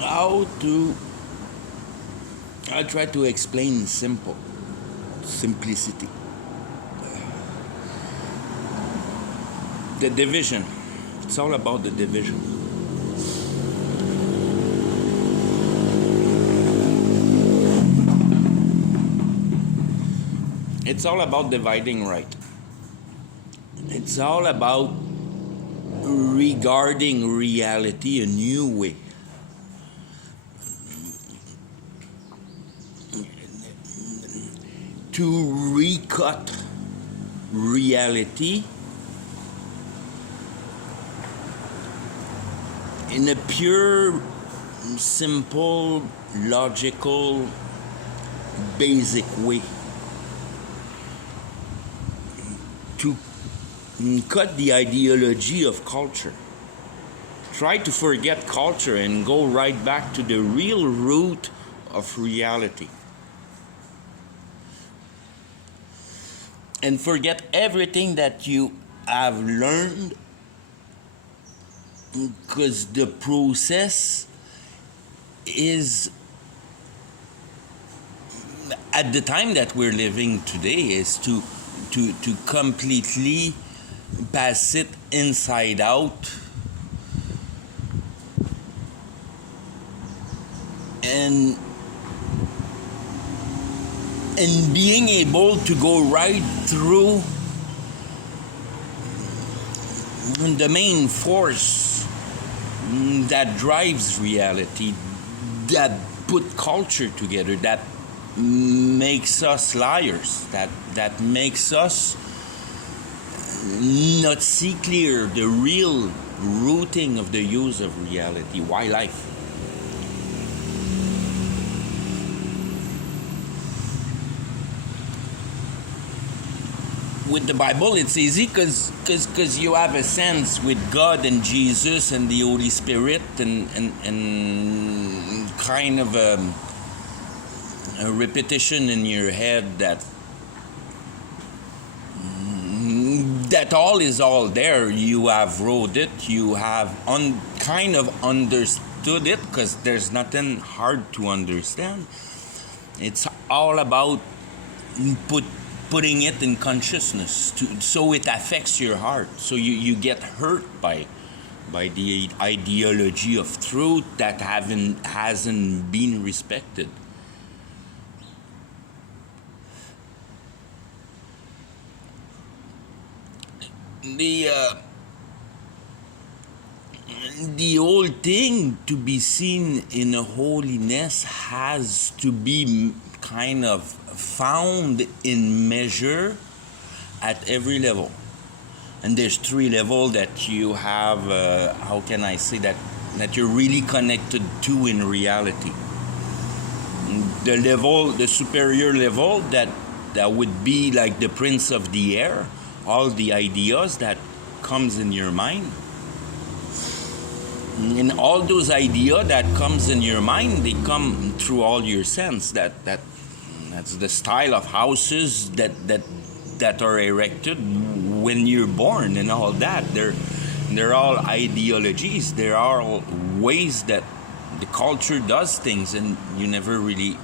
how to I try to explain simplicity. The division. It's all about the division. It's all about dividing right. It's all about regarding reality a new way. To recut reality in a pure, simple, logical, basic way. To cut the ideology of culture. Try to forget culture and go right back to the real root of reality. And forget everything that you have learned, because the process is, at the time that we're living today, is to completely pass it inside out and being able to go right through the main force that drives reality, that put culture together, that makes us liars, that makes us not see clear the real rooting of the use of reality. Why life? With the Bible, it's easy because you have a sense with God and Jesus and the Holy Spirit and kind of a repetition in your head that all is all there. You have wrote it, you have kind of understood it, because there's nothing hard to understand. It's all about putting it in consciousness so it affects your heart, so you get hurt by the ideology of truth that hasn't been respected. The whole thing to be seen in a holiness has to be kind of found in measure at every level. And there's 3 levels that you have, how can I say that you're really connected to in reality. The superior level, that would be like the prince of the air, all the ideas that comes in your mind. And all those ideas that comes in your mind, they come through all your sense. That's the style of houses that are erected when you're born and all that. They're all ideologies. There are ways that the culture does things, and you never really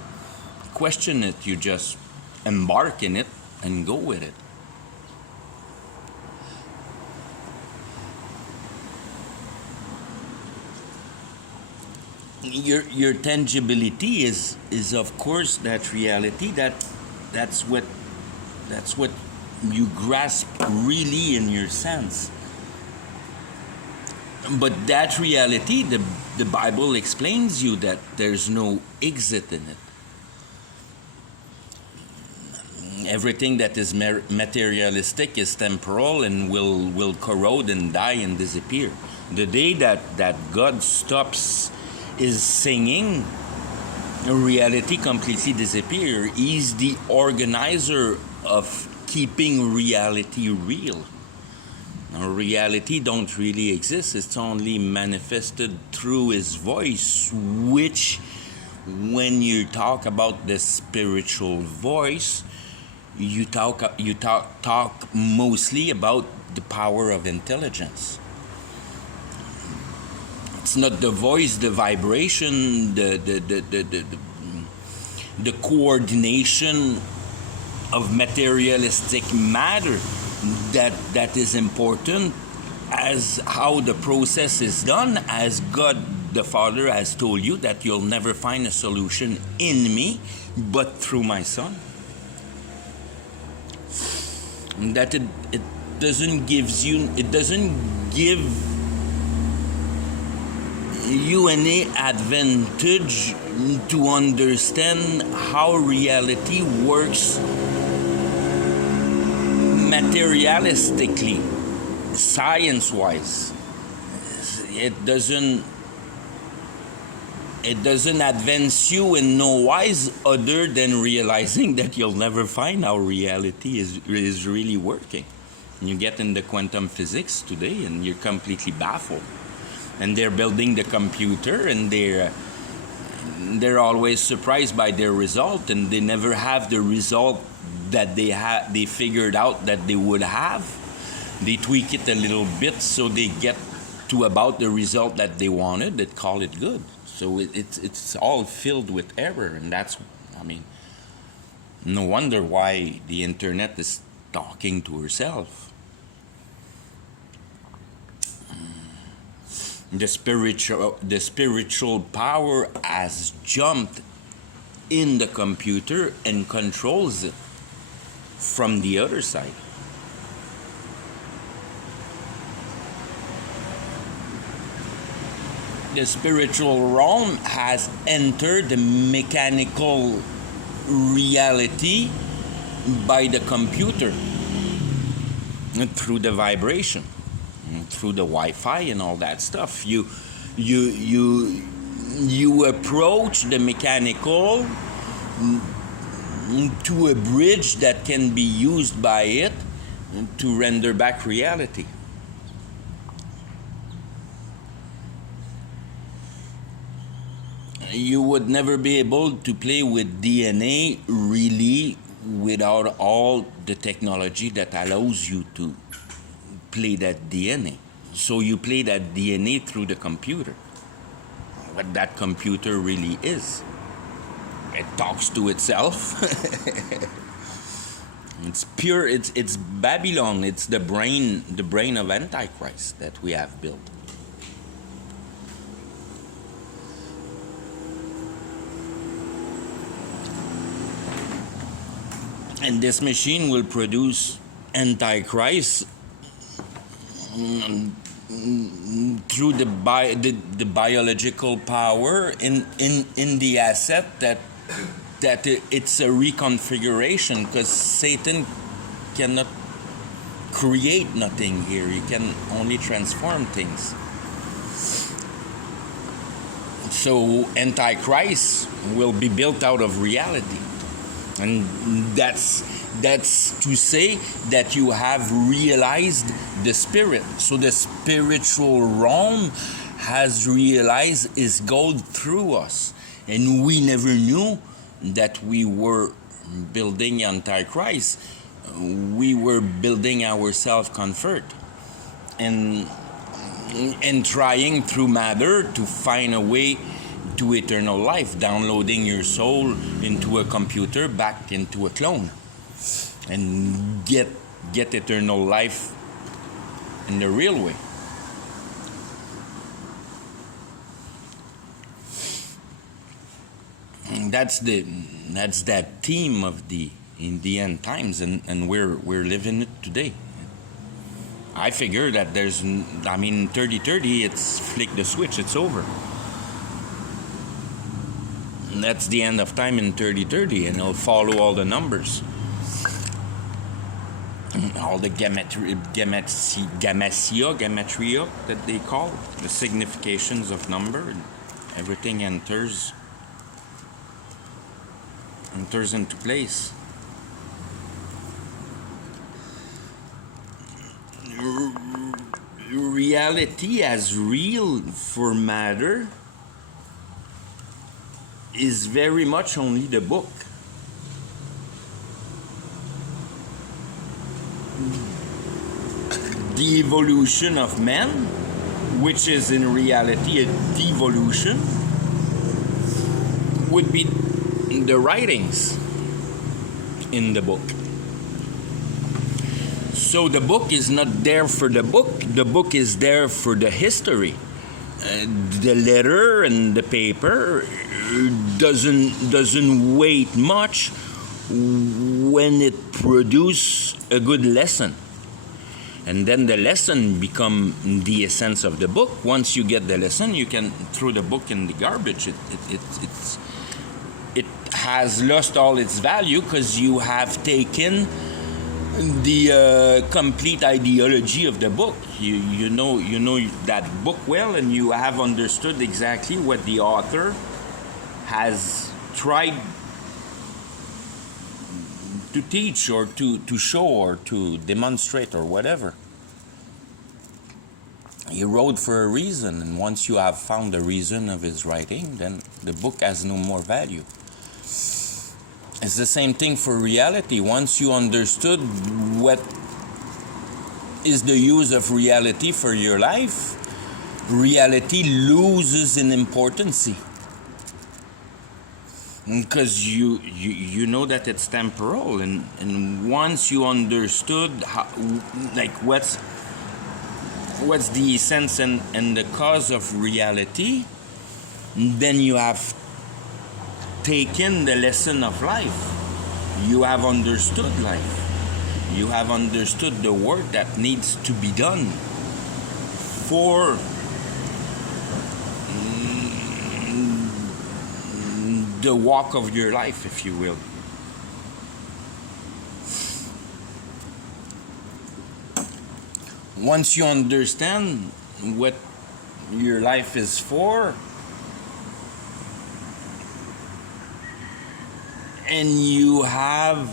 question it. You just embark in it and go with it. Your tangibility is of course that reality, that's what you grasp really in your sense. But that reality, the Bible explains you that there's no exit in it. Everything that is materialistic is temporal and will corrode and die and disappear. The day that God stops is singing, reality completely disappear. He's the organizer of keeping reality real. Now, reality don't really exist. It's only manifested through his voice, which, when you talk about the spiritual voice, you talk mostly about the power of intelligence. It's not the voice, the vibration, the coordination of materialistic matter that is important, as how the process is done, as God the Father has told you that you'll never find a solution in me but through my Son. That it doesn't give you any advantage to understand how reality works materialistically, science-wise. It doesn't advance you in no wise other than realizing that you'll never find how reality is really working. You get into quantum physics today and you're completely baffled. And they're building the computer and they're always surprised by their result, and they never have the result that they figured out that they would have. They tweak it a little bit so they get to about the result that they wanted. They call it good. So it's all filled with error, and that's, I mean, no wonder why the internet is talking to herself. The spiritual power has jumped in the computer and controls it from the other side. The spiritual realm has entered the mechanical reality by the computer through the vibration, through the Wi-Fi and all that stuff. You approach the mechanical to a bridge that can be used by it to render back reality. You would never be able to play with DNA really without all the technology that allows you to play that DNA. So you play that DNA through the computer. What that computer really is. It talks to itself. It's pure, it's Babylon, it's the brain of Antichrist that we have built. And this machine will produce Antichrist through the biological power in the asset that it's a reconfiguration, because Satan cannot create nothing here. He can only transform things. So Antichrist will be built out of reality. And that's to say that you have realized the spirit. So the spiritual realm has realized its goal through us. And we never knew that we were building Antichrist. We were building our self-comfort and trying through matter to find a way to eternal life, downloading your soul into a computer, back into a clone, and get eternal life in the real way. And that's that theme of in the end times, and we're living it today. I figure that 30-30, it's flick the switch, it's over. And that's the end of time in 30-30, and it'll follow all the numbers. All the gematria that they call, the significations of number, and everything enters into place. Reality as real for matter is very much only the book. The evolution of man which is in reality a devolution, would be the writings in the book. So the book is not there for the book is there for the history. The letter and the paper doesn't weigh much when it produces a good lesson. And then the lesson become the essence of the book. Once you get the lesson, you can throw the book in the garbage. It has lost all its value because you have taken the complete ideology of the book. You know that book well, and you have understood exactly what the author has tried to teach or to show or to demonstrate or whatever. He wrote for a reason, and once you have found the reason of his writing, then the book has no more value. It's the same thing for reality. Once you understood what is the use of reality for your life, reality loses in importance. Because you know that it's temporal, and once you understood how, like what's the essence and the cause of reality, then you have taken the lesson of life. You have understood life. You have understood the work that needs to be done for the walk of your life, if you will. Once you understand what your life is for, and you have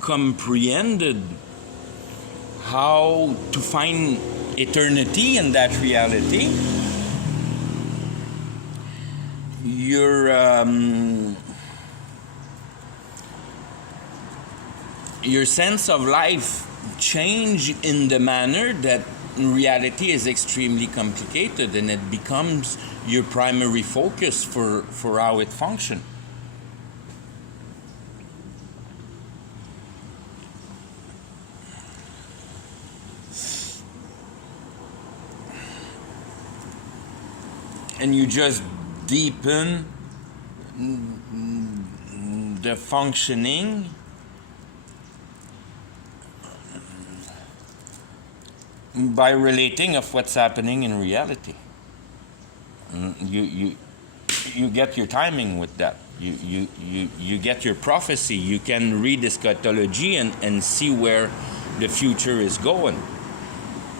comprehended how to find eternity in that reality, your sense of life change in the manner that reality is extremely complicated, and it becomes your primary focus for how it functions. And you just deepen the functioning by relating of what's happening in reality. You get your timing with that. You get your prophecy. You can read eschatology and see where the future is going,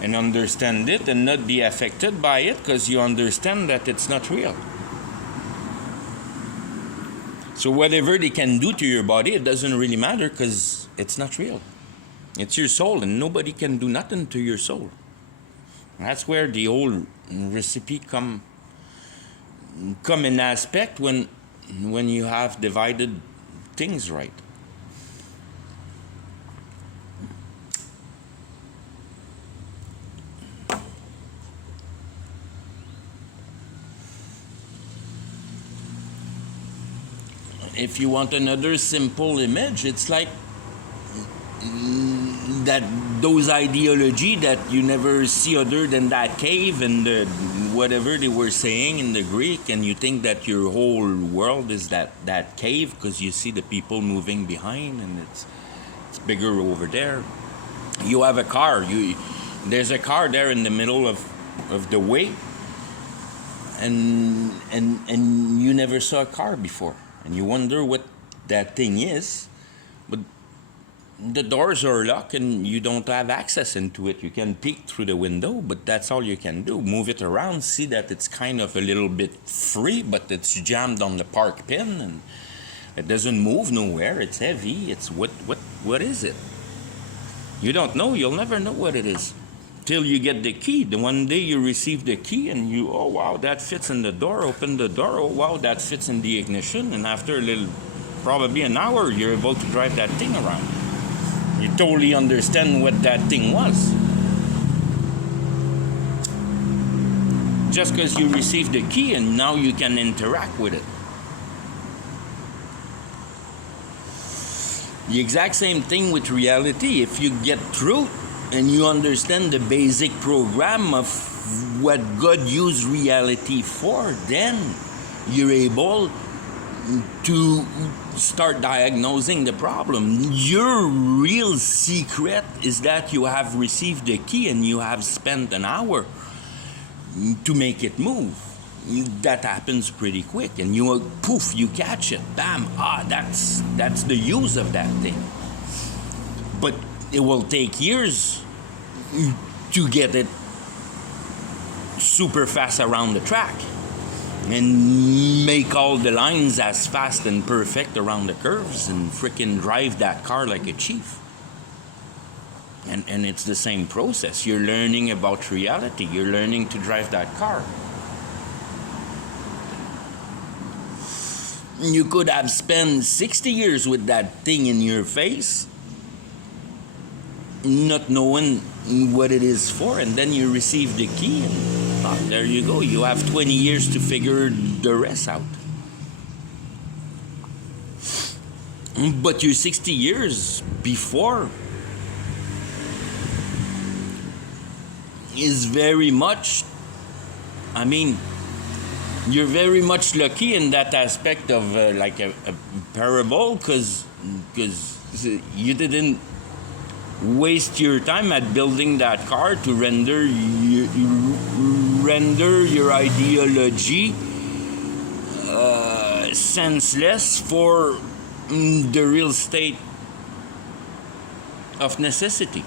and understand it and not be affected by it, because you understand that it's not real. So whatever they can do to your body, it doesn't really matter, because it's not real. It's your soul, and nobody can do nothing to your soul. That's where the old recipe come in aspect when you have divided things right. If you want another simple image, it's like that those ideology that you never see other than that cave and the whatever they were saying in the Greek, and you think that your whole world is that cave because you see the people moving behind, and it's bigger over there. You have a car. There's a car there in the middle of the way, and you never saw a car before. And you wonder what that thing is, but the doors are locked and you don't have access into it. You can peek through the window, but that's all you can do. Move it around, see that it's kind of a little bit free, but it's jammed on the park pin and it doesn't move nowhere. It's heavy. It's what is it? You don't know. You'll never know what it is till you get the key. The one day you receive the key and you, oh wow, that fits in the door. Open the door. Oh wow, that fits in the ignition. And after a little, probably an hour, you're able to drive that thing around. You totally understand what that thing was. just because you received the key and now you can interact with it. The exact same thing with reality. If you get through and you understand the basic program of what God used reality for, then you're able to start diagnosing the problem. Your real secret is that you have received the key and you have spent an hour to make it move. That happens pretty quick, and you poof, you catch it, bam, that's the use of that thing. But it will take years to get it super fast around the track and make all the lines as fast and perfect around the curves and freaking drive that car like a chief. And it's the same process. You're learning about reality. You're learning to drive that car. You could have spent 60 years with that thing in your face, not knowing what it is for, and then you receive the key, and there you go. You have 20 years to figure the rest out. But your 60 years before is very much, you're very much lucky in that aspect of like a parable, because you didn't waste your time at building that car to render your ideology senseless for the real state of necessity.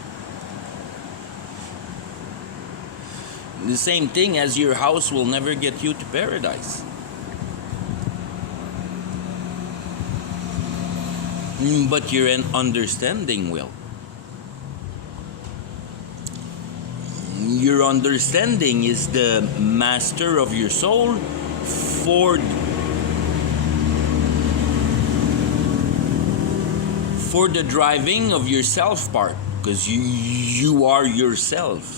The same thing as your house will never get you to paradise. But your understanding will. Your understanding is the master of your soul for the driving of your self part, because you are yourself.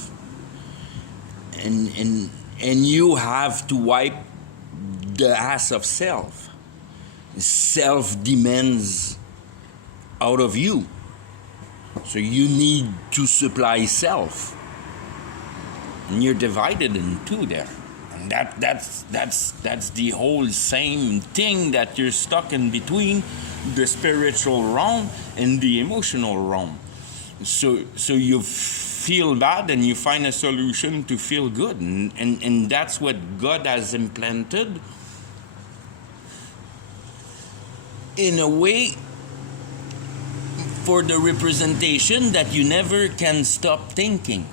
And you have to wipe the ass of self. Self demands out of you. So you need to supply self. And you're divided in two there. And that's the whole same thing, that you're stuck in between the spiritual realm and the emotional realm. So you feel bad and you find a solution to feel good, and that's what God has implanted in a way for the representation that you never can stop thinking.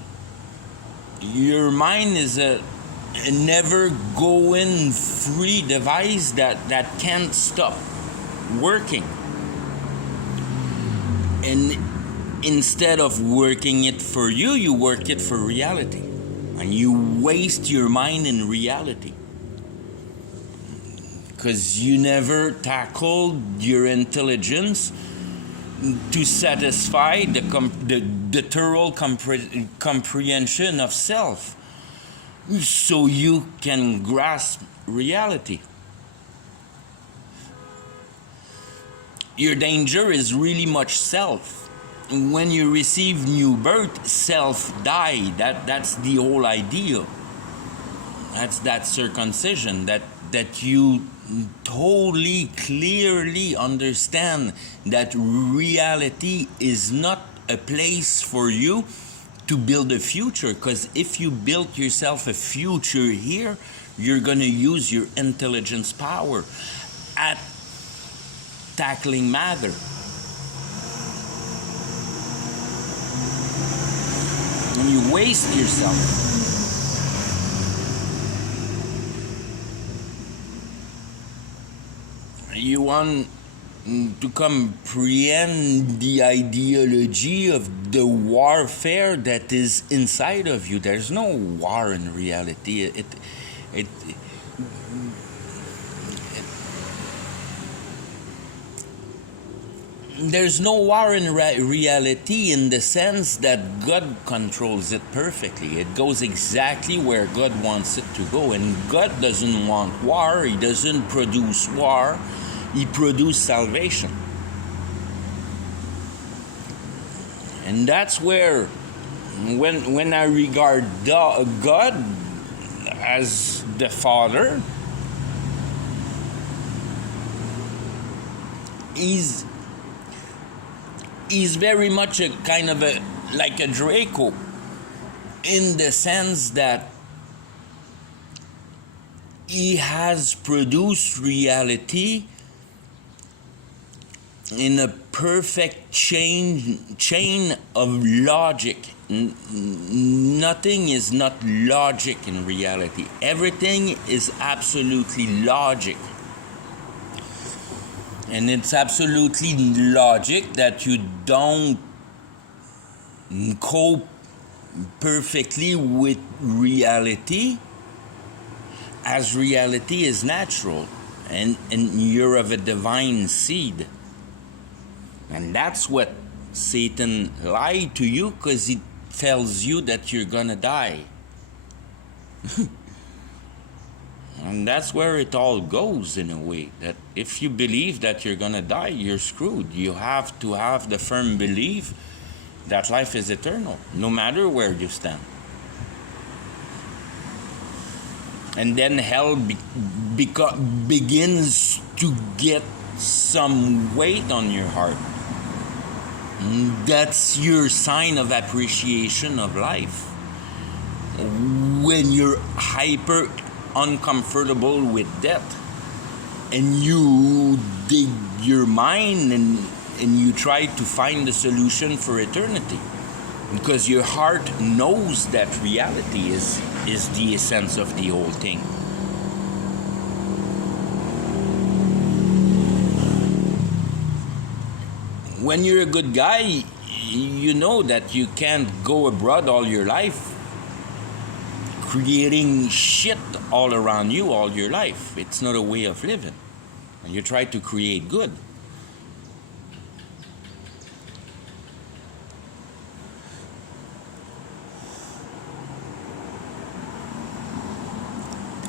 Your mind is a never going free device that can't stop working, and instead of working it for you, you work it for reality. And you waste your mind in reality. Because you never tackled your intelligence to satisfy the thorough comprehension of self. So you can grasp reality. Your danger is really much self. When you receive new birth, self die. That's the whole idea. That's that circumcision, that you totally clearly understand that reality is not a place for you to build a future. Because if you build yourself a future here, you're going to use your intelligence power at tackling matter. And you waste yourself. You want to comprehend the ideology of the warfare that is inside of you. There's no war in reality. there's no war in reality, in the sense that God controls it perfectly. It goes exactly where God wants it to go. And God doesn't want war. He doesn't produce war. He produces salvation. And that's where, when I regard God as the Father, he's very much a kind of like a Draco, in the sense that he has produced reality in a perfect chain of logic. Nothing is not logic in reality. Everything is absolutely logic. And it's absolutely logic that you don't cope perfectly with reality, as reality is natural, and you're of a divine seed. And that's what Satan lied to you, because he tells you that you're gonna die. And that's where it all goes, in a way, that if you believe that you're gonna die, you're screwed. You have to have the firm belief that life is eternal, no matter where you stand. And then hell begins to get some weight on your heart. That's your sign of appreciation of life. When you're hyper uncomfortable with death, and you dig your mind and you try to find the solution for eternity, because your heart knows that reality is the essence of the whole thing. When you're a good guy, you know that you can't go abroad all your life creating shit all around you all your life. It's not a way of living. And you try to create good.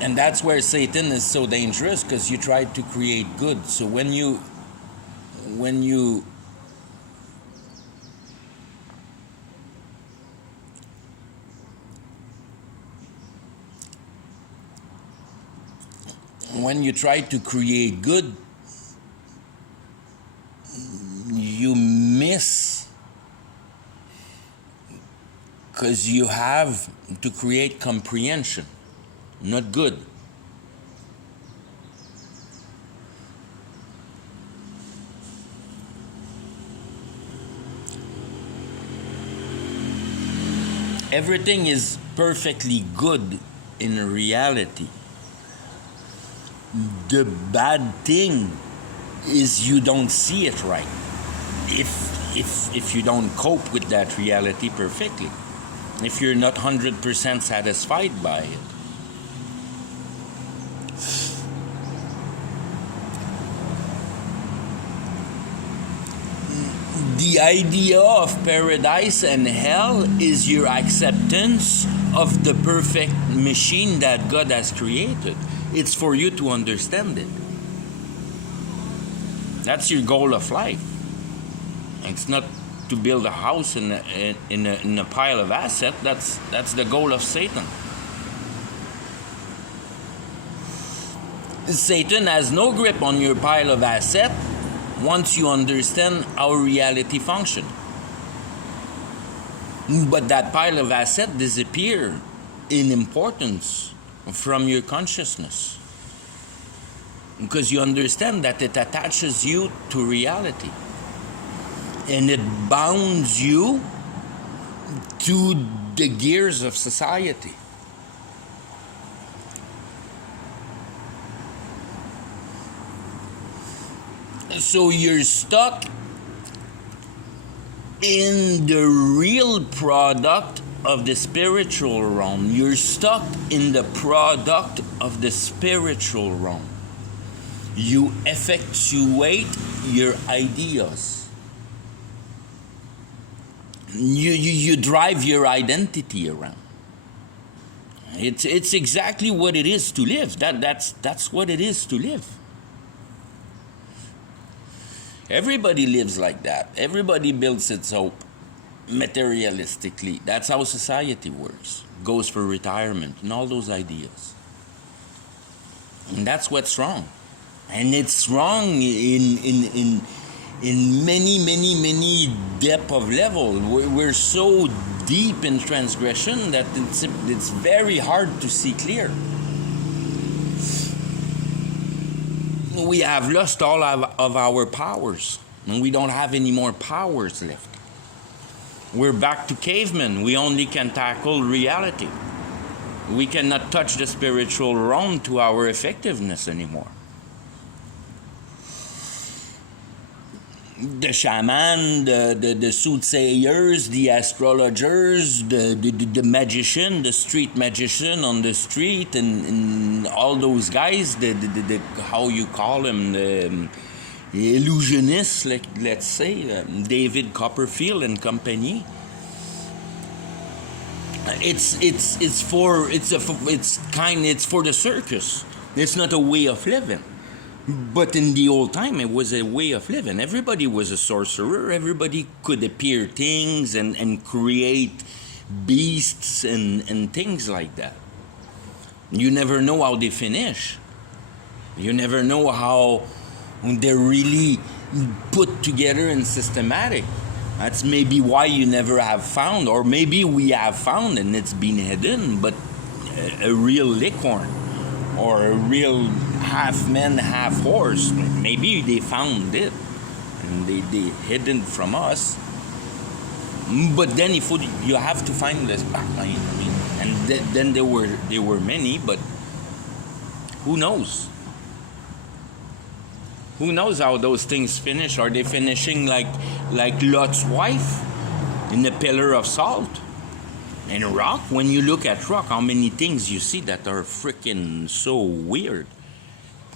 And that's where Satan is so dangerous, because you try to create good. So when you try to create good, you miss, because you have to create comprehension, not good. Everything is perfectly good in reality. The bad thing is you don't see it right. If you don't cope with that reality perfectly, if you're not 100% satisfied by it. The idea of paradise and hell is your acceptance of the perfect machine that God has created. It's for you to understand it. That's your goal of life. It's not to build a house in a pile of assets. That's the goal of Satan. Satan has no grip on your pile of assets once you understand how reality functions. But that pile of assets disappears in importance from your consciousness, because you understand that it attaches you to reality, and it bounds you to the gears of society. So you're stuck in the real product of the spiritual realm. You're stuck in the product of the spiritual realm. You effectuate your ideas. You drive your identity around. It's exactly what it is to live. That's what it is to live. Everybody lives like that. Everybody builds its hope materialistically. That's how society works. Goes for retirement and all those ideas. And that's what's wrong. And it's wrong in many depth of level. We're so deep in transgression that it's very hard to see clear. We have lost all of our powers, and we don't have any more powers left. We're back to cavemen. We only can tackle reality. We cannot touch the spiritual realm to our effectiveness anymore. The shaman, the soothsayers, the astrologers, the magician, the street magician on the street, and all those guys, the how you call them, the illusionists, like, let's say, David Copperfield and company. It's for the circus. It's not a way of living. But in the old time, it was a way of living. Everybody was a sorcerer. Everybody could appear things and create beasts and things like that. You never know how they finish. You never know how they're really put together and systematic. That's maybe why you never have found, or maybe we have found and it's been hidden, but a real licorn or a real half man, half horse. Maybe they found it and they hidden from us. But then you have to find this backline. I mean, and then there were many, but who knows? Who knows how those things finish? Are they finishing like Lot's wife in a pillar of salt? In rock, when you look at rock, how many things you see that are freaking so weird?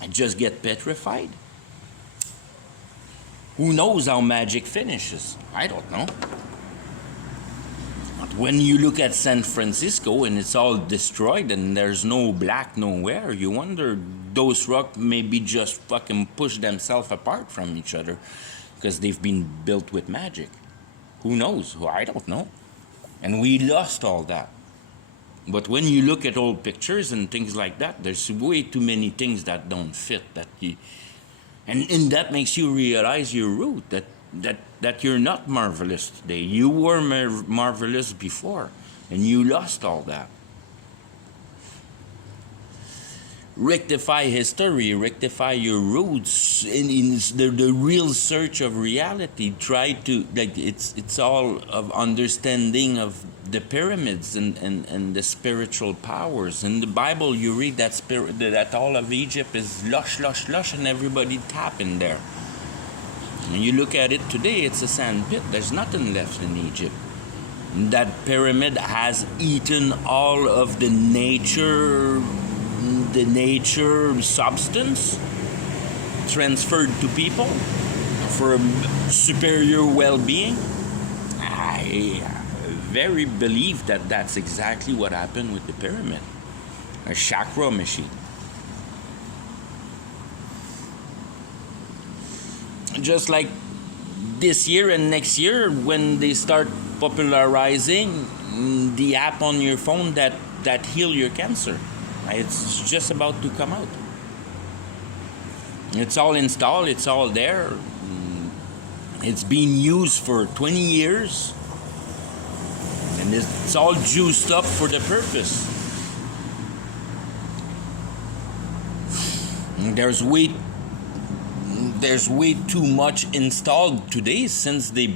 I just get petrified. Who knows how magic finishes? I don't know. But when you look at San Francisco and it's all destroyed and there's no black nowhere, you wonder those rocks maybe just fucking push themselves apart from each other because they've been built with magic. Who knows? I don't know. And we lost all that. But when you look at old pictures and things like that, there's way too many things that don't fit. And that makes you realize your root, that you're not marvelous today. You were marvelous before, and you lost all that. Rectify history, rectify your roots in the real search of reality. Try to, like, it's all of understanding of the pyramids and the spiritual powers. In the Bible you read that all of Egypt is lush, and everybody tapping there. And you look at it today, it's a sand pit. There's nothing left in Egypt. That pyramid has eaten all of the nature substance transferred to people for superior well-being. I very believe that that's exactly what happened with the pyramid. A chakra machine. Just like this year and next year, when they start popularizing the app on your phone that heal your cancer. It's just about to come out. It's all installed, it's all there. It's been used for 20 years. And it's all juiced up for the purpose. There's way too much installed today since they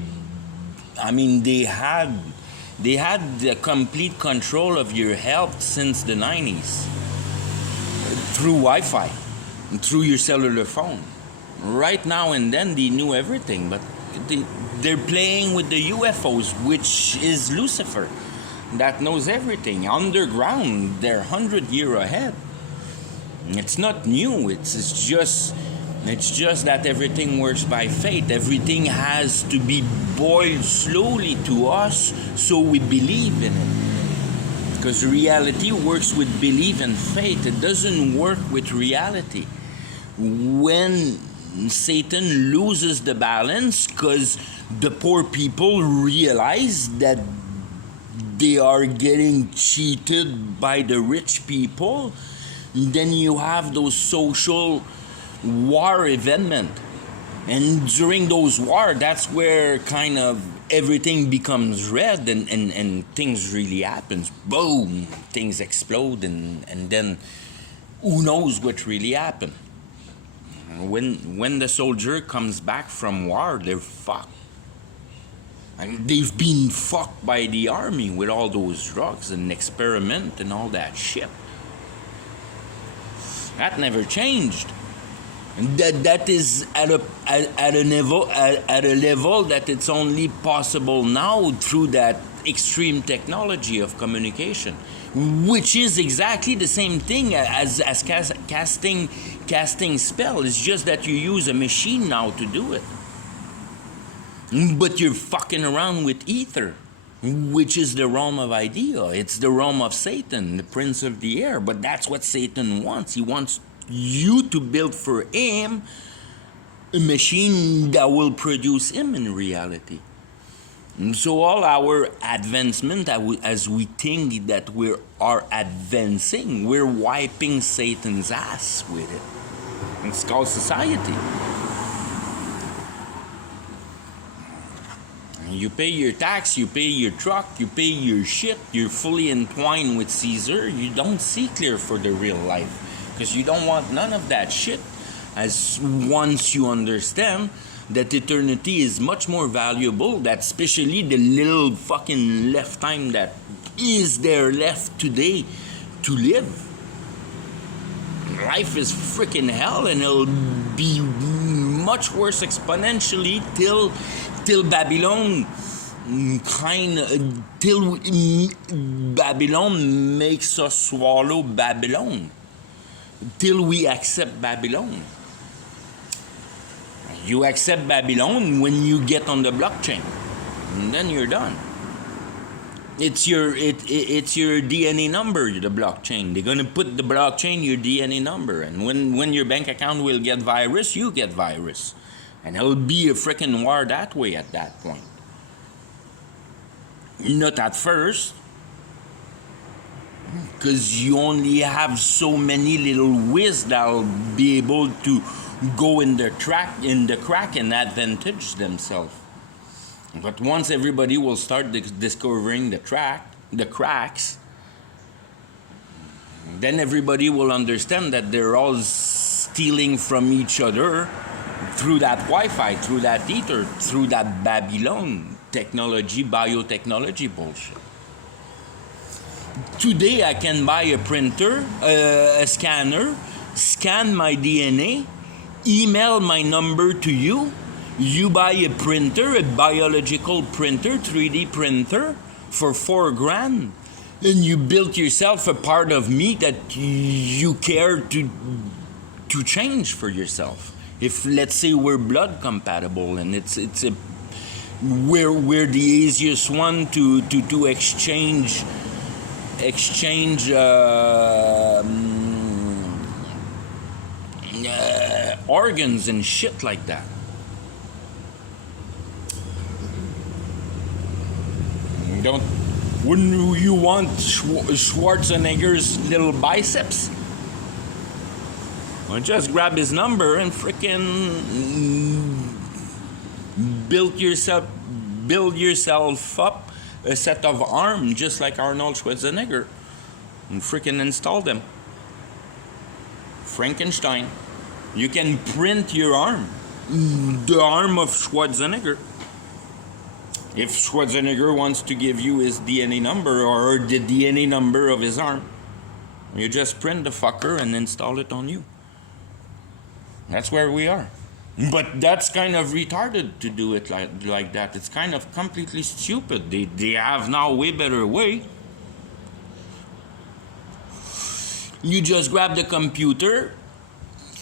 had the complete control of your health since the 90s through Wi-Fi, through your cellular phone. Right now and then they knew everything, but they're playing with the UFOs, which is Lucifer, that knows everything. Underground, they're 100 years ahead. It's not new. It's just It's just that everything works by faith. Everything has to be boiled slowly to us so we believe in it. Because reality works with belief and faith. It doesn't work with reality. When Satan loses the balance because the poor people realize that they are getting cheated by the rich people, then you have those social war event, and during those war, that's where kind of everything becomes red, and things really happens. Boom, things explode, and then who knows what really happened. When the soldier comes back from war, they're fucked. And they've been fucked by the army with all those drugs and experiment and all that shit. That never changed. That is at a level that it's only possible now through that extreme technology of communication, which is exactly the same thing as casting spell. It's just that you use a machine now to do it, but you're fucking around with ether, which is the realm of idea. It's the realm of Satan, the prince of the air. But that's what Satan wants. He wants you to build for him a machine that will produce him in reality. And so all our advancement, as we think that we are advancing, we're wiping Satan's ass with it. It's called society. You pay your tax, you pay your truck, you pay your shit, you're fully entwined with Caesar. You don't see clear for the real life. Because you don't want none of that shit. As once you understand that eternity is much more valuable, that especially the little fucking left time that is there left today to live. Life is freaking hell, and it'll be much worse exponentially till Babylon till Babylon makes us swallow Babylon. Till we accept Babylon. You accept Babylon when you get on the blockchain, and then you're done. It's your DNA number, the blockchain. They're gonna put the blockchain your DNA number, and when your bank account will get virus, you get virus, and it'll be a freaking war that way at that point. Not at first. Because you only have so many little whiz that'll be able to go in the crack and advantage themselves. But once everybody will start discovering the cracks, then everybody will understand that they're all stealing from each other through that Wi-Fi, through that ether, through that Babylon technology, biotechnology bullshit. Today I can buy a printer, a scanner, scan my DNA, email my number to you. You buy a printer, a biological printer, 3D printer for $4,000, and you built yourself a part of me that you care to change for yourself. If let's say we're blood compatible, and we're the easiest one to exchange organs and shit like that. Wouldn't you want Schwarzenegger's little biceps? Well, just grab his number and frickin' build yourself up a set of arms just like Arnold Schwarzenegger and freaking install them. Frankenstein. You can print your arm. The arm of Schwarzenegger. If Schwarzenegger wants to give you his DNA number or the DNA number of his arm, you just print the fucker and install it on you. That's where we are. But that's kind of retarded to do it like that. It's kind of completely stupid. They have now way better way. You just grab the computer,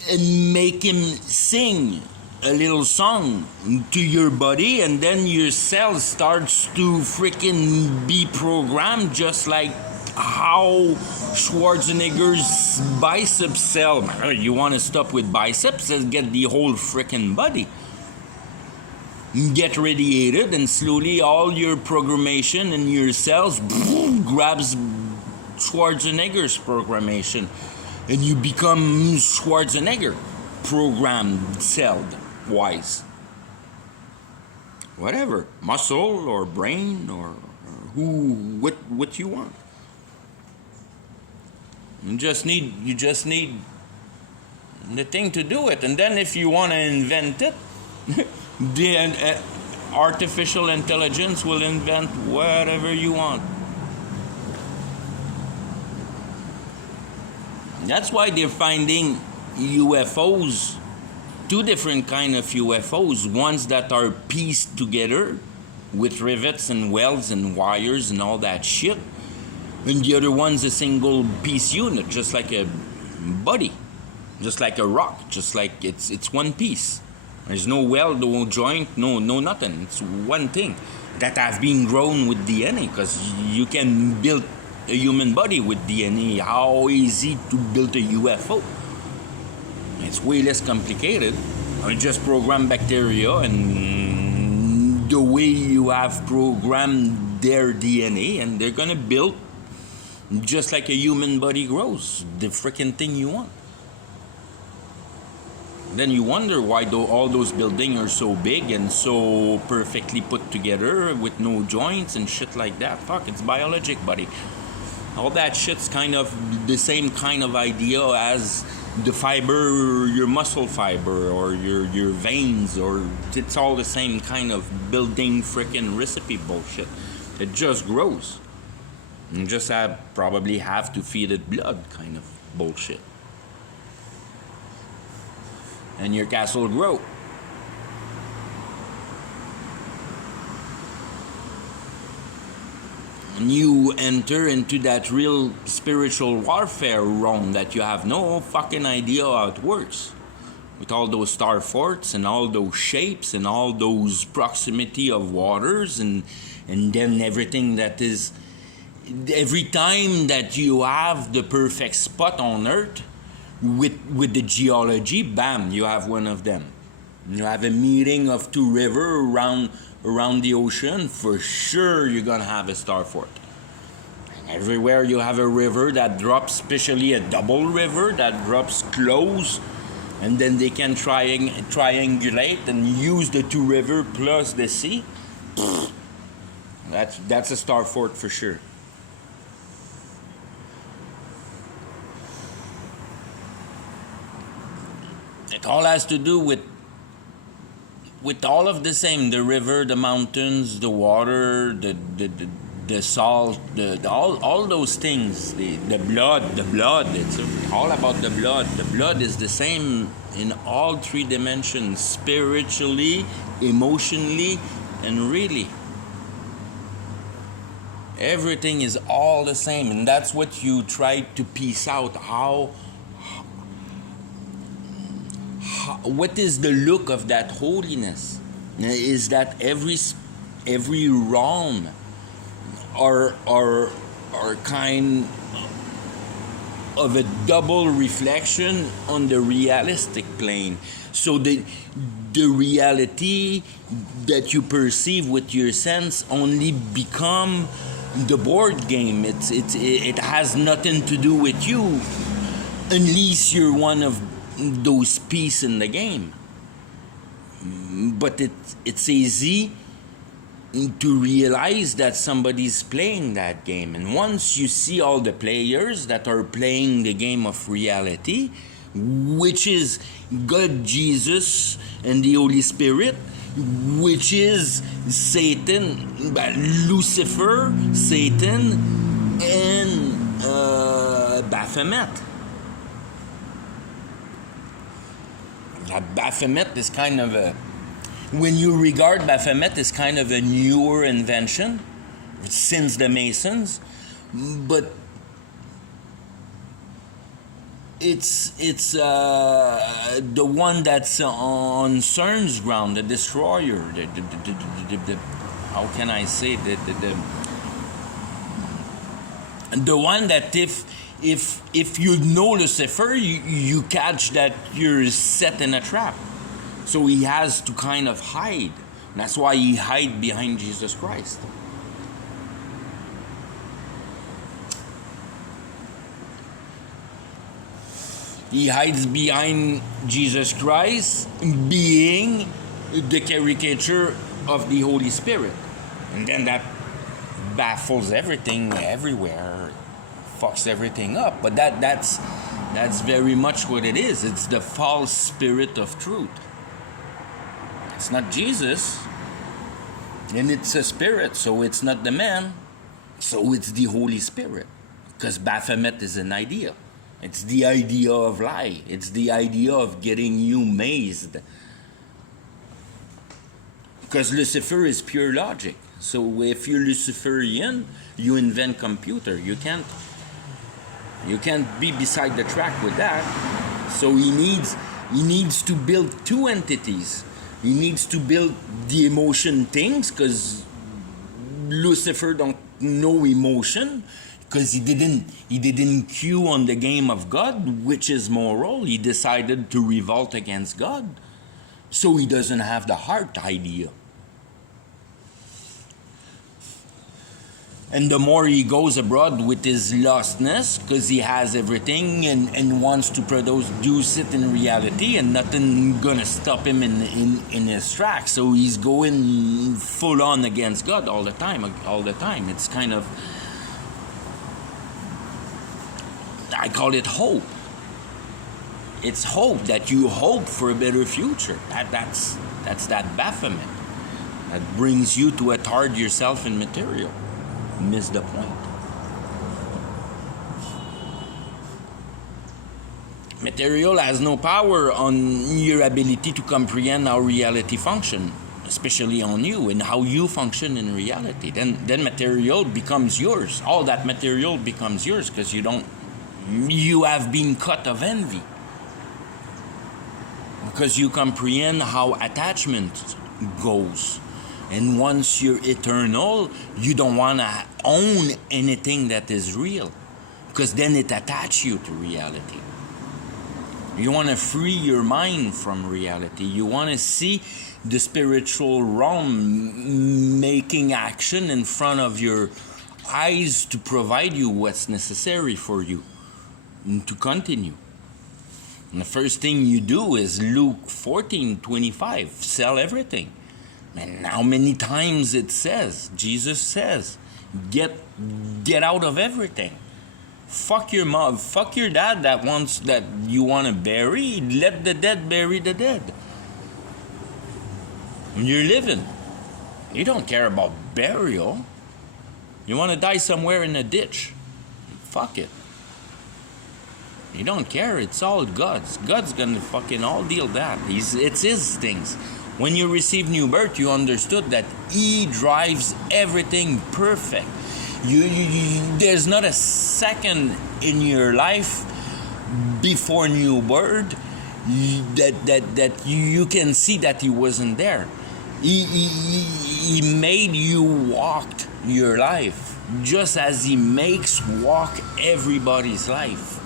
and make him sing a little song to your body, and then your cell starts to freaking be programmed just like how Schwarzenegger's bicep cell. You want to stop with biceps and get the whole freaking body. Get radiated, and slowly all your programmation in your cells grabs Schwarzenegger's programmation, and you become Schwarzenegger programmed cell wise. Whatever, muscle or brain or what you want. You just need the thing to do it, and then if you want to invent it, the artificial intelligence will invent whatever you want. That's why they're finding UFOs, two different kind of UFOs, ones that are pieced together with rivets and welds and wires and all that shit, and the other one's a single piece unit, just like a body, just like a rock, just like it's one piece. There's no weld, no joint, no nothing. It's one thing that have been grown with DNA, because you can build a human body with DNA. How easy to build a UFO? It's way less complicated. I just program bacteria, and the way you have programmed their DNA, and they're gonna build just like a human body grows, the freaking thing you want. Then you wonder why all those buildings are so big and so perfectly put together with no joints and shit like that. Fuck, it's biologic, buddy. All that shit's kind of the same kind of idea as the fiber, your muscle fiber, or your veins, or it's all the same kind of building freaking recipe bullshit. It just grows. You just probably have to feed it blood kind of bullshit. And your castle will grow. And you enter into that real spiritual warfare realm that you have no fucking idea how it works. With all those star forts and all those shapes and all those proximity of waters, and then everything that is, every time that you have the perfect spot on Earth, with the geology, bam, you have one of them. You have a meeting of two rivers around the ocean, for sure you're gonna have a star fort. And everywhere you have a river that drops, especially a double river that drops close, and then they can triangulate and use the two rivers plus the sea. That's a star fort for sure. It all has to do with all of the same, the river, the mountains, the water, the salt, all those things, the blood, it's all about the blood. The blood is the same in all three dimensions, spiritually, emotionally, and really. Everything is all the same, and that's what you try to piece out. What is the look of that holiness? Is that every realm are kind of a double reflection on the realistic plane. So the reality that you perceive with your sense only become the board game. It has nothing to do with you unless you're one of those pieces in the game. But it's easy to realize that somebody's playing that game. And once you see all the players that are playing the game of reality, which is God, Jesus, and the Holy Spirit, which is Satan, Lucifer, Satan, and Baphomet. Baphomet is kind of a, when you regard Baphomet as kind of a newer invention since the Masons, but the one that's on CERN's ground, the destroyer, the how can I say, the one that if you know Lucifer, you catch that you're set in a trap. So he has to kind of hide. That's why he hide behind Jesus Christ. He hides behind Jesus Christ being the caricature of the Holy Spirit. And then that baffles everything everywhere, fucks everything up. But that's very much what it is. It's the false spirit of truth. It's not Jesus, and it's a spirit, so it's not the man, so it's the Holy Spirit. Because Baphomet is an idea. It's the idea of lie. It's the idea of getting you mazed. Because Lucifer is pure logic. So if you're Luciferian, you invent computer. You can't be beside the track with that. So he needs to build two entities. He needs to build the emotion things, because Lucifer don't know emotion, because he didn't cue on the game of God, which is moral. He decided to revolt against God. So he doesn't have the heart idea. And the more he goes abroad with his lostness, because he has everything and wants to produce it in reality, and nothing gonna stop him in his tracks. So he's going full on against God all the time. It's kind of, I call it hope. It's hope, that you hope for a better future. That's that Baphomet that brings you to attard yourself in material. Miss the point. Material has no power on your ability to comprehend how reality functions, especially on you and how you function in reality. Then material becomes yours. All that material becomes yours, because you have been cut of envy. Because you comprehend how attachment goes. And once you're eternal, you don't want to own anything that is real, because then it attaches you to reality. You want to free your mind from reality. You want to see the spiritual realm making action in front of your eyes to provide you what's necessary for you and to continue. And the first thing you do is Luke 14:25, sell everything. And how many times it says, Jesus says, get out of everything. Fuck your mom, fuck your dad that you want to bury. Let the dead bury the dead. When you're living, you don't care about burial. You want to die somewhere in a ditch. Fuck it. You don't care. It's all God's. God's gonna fucking all deal that. It's his things. When you receive new birth, you understood that he drives everything perfect. There's not a second in your life before new birth that you can see that he wasn't there. He made you walk your life just as he makes walk everybody's life.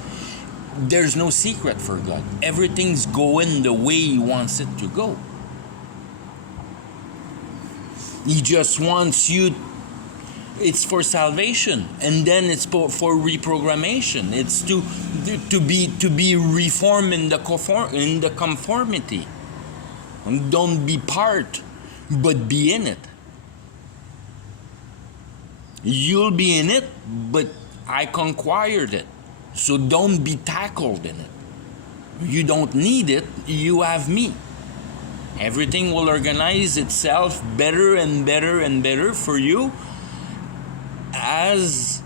There's no secret for God. Everything's going the way he wants it to go. He just wants you, it's for salvation, and then it's for reprogrammation. It's to be reformed in the conformity. And don't be part, but be in it. You'll be in it, but I conquired it. So don't be tackled in it. You don't need it, you have me. Everything will organize itself better and better and better for you as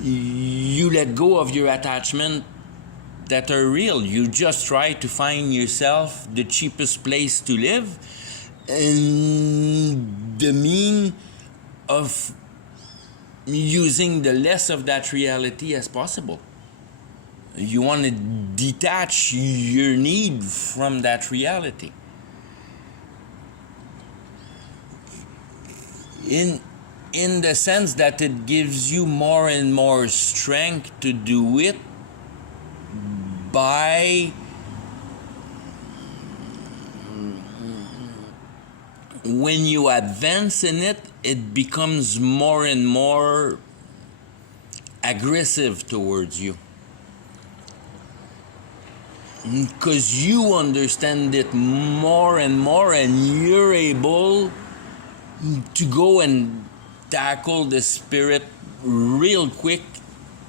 you let go of your attachment that are real. You just try to find yourself the cheapest place to live and the mean of using the less of that reality as possible. You want to detach your need from that reality. In the sense that it gives you more and more strength to do it by when you advance in it, it becomes more and more aggressive towards you. Because you understand it more and more, and you're able to go and tackle the spirit real quick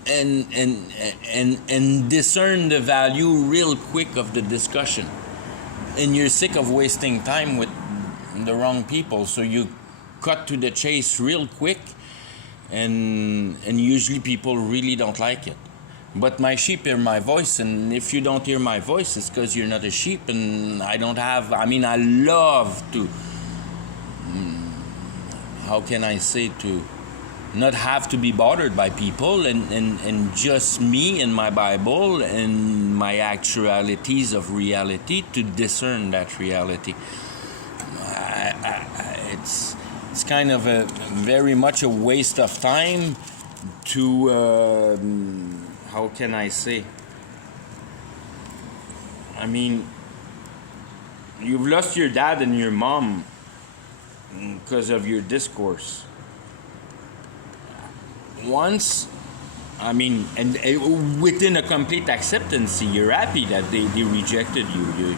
and discern the value real quick of the discussion. And you're sick of wasting time with the wrong people, so you cut to the chase real quick, and usually people really don't like it. But my sheep hear my voice, and if you don't hear my voice, it's because you're not a sheep. And I love to, how can I say, to not have to be bothered by people, and just me and my Bible and my actualities of reality to discern that reality. It's kind of a very much a waste of time to how can I say? I mean, you've lost your dad and your mom because of your discourse. Once, I mean, and within a complete acceptance, you're happy that they rejected you.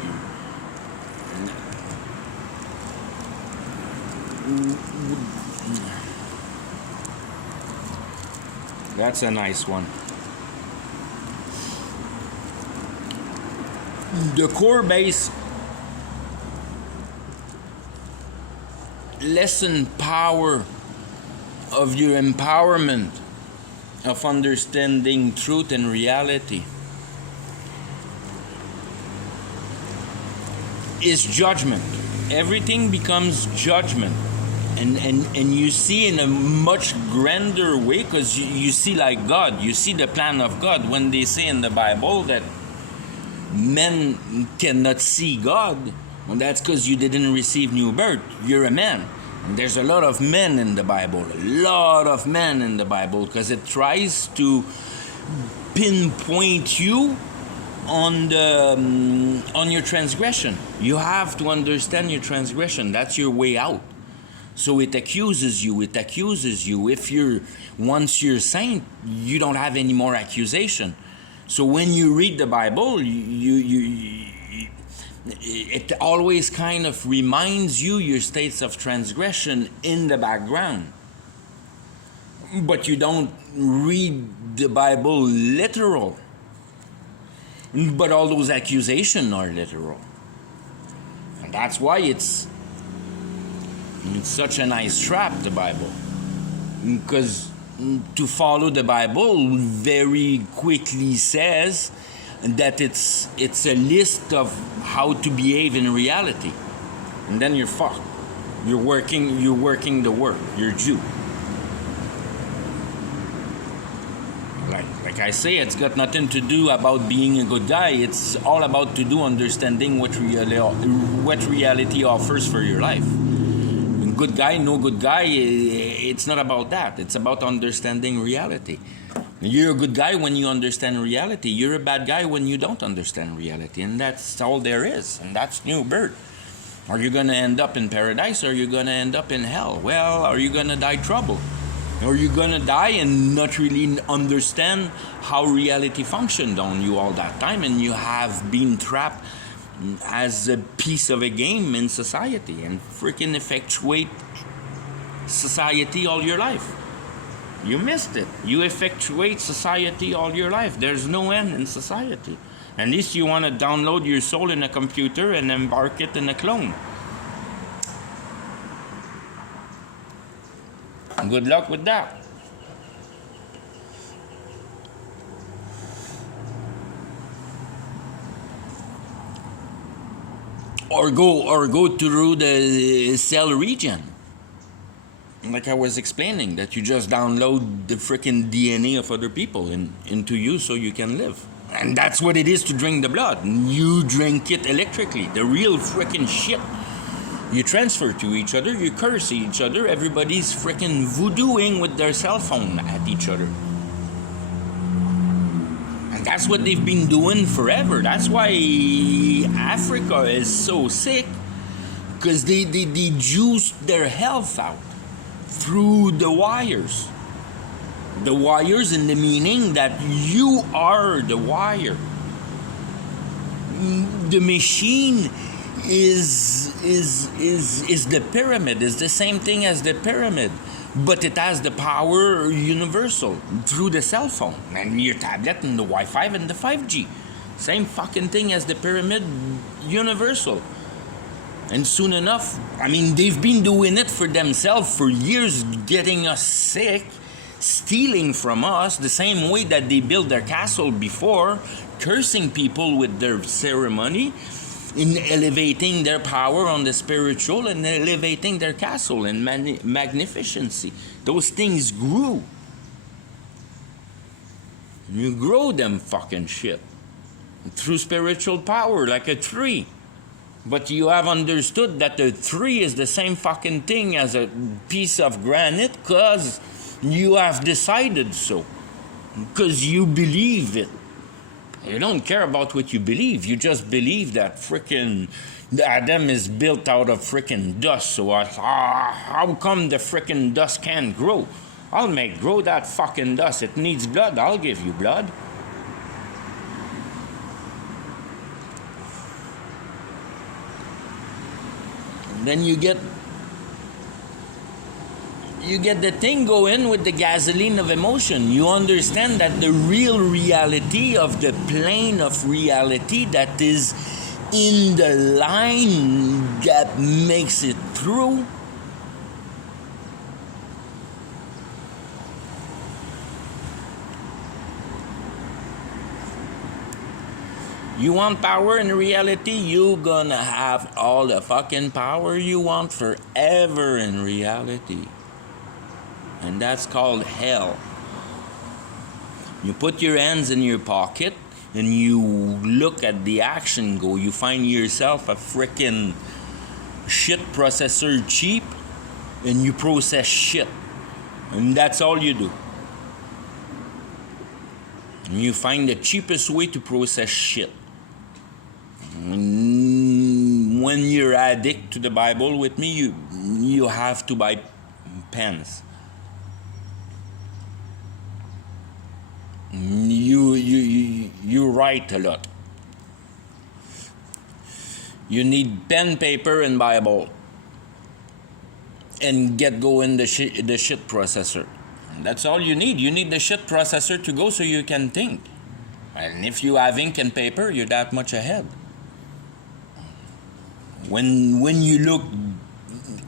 That's a nice one. The core base lesson power of your empowerment of understanding truth and reality is judgment. Everything becomes judgment. And you see in a much grander way, because you see like God, you see the plan of God. When they say in the Bible that men cannot see God, well, that's because you didn't receive new birth. You're a man. And there's a lot of men in the Bible, because it tries to pinpoint you on your transgression. You have to understand your transgression. That's your way out. So it accuses you. If once you're saint, you don't have any more accusation. So when you read the Bible, it always kind of reminds you your states of transgression in the background. But you don't read the Bible literal. But all those accusations are literal. And that's why it's such a nice trap, the Bible. Because to follow the Bible very quickly says that it's a list of how to behave in reality. And then you're fucked. You're working the work. You're Jew. Like I say, it's got nothing to do about being a good guy. It's all about to do understanding what reality offers for your life. Good guy, no good guy, it's not about that. It's about understanding reality. You're a good guy when you understand reality. You're a bad guy when you don't understand reality. And that's all there is. And that's new birth. Are you going to end up in paradise, or are you going to end up in hell? Well, are you going to die trouble? Or are you going to die and not really understand how reality functioned on you all that time, and you have been trapped as a piece of a game in society and freaking effectuate society all your life? You missed it. You effectuate society all your life. There's no end in society. At least you want to download your soul in a computer and embark it in a clone. Good luck with that. Or go through the cell region. Like I was explaining, that you just download the freaking DNA of other people into you so you can live. And that's what it is to drink the blood. You drink it electrically, the real freaking shit. You transfer to each other, you curse each other, everybody's freaking voodooing with their cell phone at each other. And that's what they've been doing forever. That's why Africa is so sick, because they juice their health out through the wires. The wires in the meaning that you are the wire. The machine is the pyramid, is the same thing as the pyramid, but it has the power universal through the cell phone and your tablet and the Wi-Fi and the 5G. Same fucking thing as the pyramid universal. And soon enough, I mean, they've been doing it for themselves for years, getting us sick, stealing from us the same way that they built their castle before, cursing people with their ceremony, in elevating their power on the spiritual and elevating their castle in magnificency. Those things grew. You grow them fucking shit through spiritual power like a tree. But you have understood that the tree is the same fucking thing as a piece of granite because you have decided so. Because you believe it. You don't care about what you believe. You just believe that frickin' Adam is built out of frickin' dust. So how come the frickin' dust can't grow? I'll make grow that fucking dust. It needs blood. I'll give you blood. And then you get the thing going with the gasoline of emotion. You understand that the real reality of the plane of reality that is in the line that makes it through. You want power in reality? You gonna have all the fucking power you want forever in reality. And that's called hell. You put your hands in your pocket and you look at the action go. You find yourself a frickin' shit processor cheap and you process shit. And that's all you do. And you find the cheapest way to process shit. When you're addict to the Bible with me, you have to buy pens. You write a lot. You need pen, paper, and Bible, and get going the shit processor. That's all you need. You need the shit processor to go so you can think. And if you have ink and paper, you're that much ahead. When you look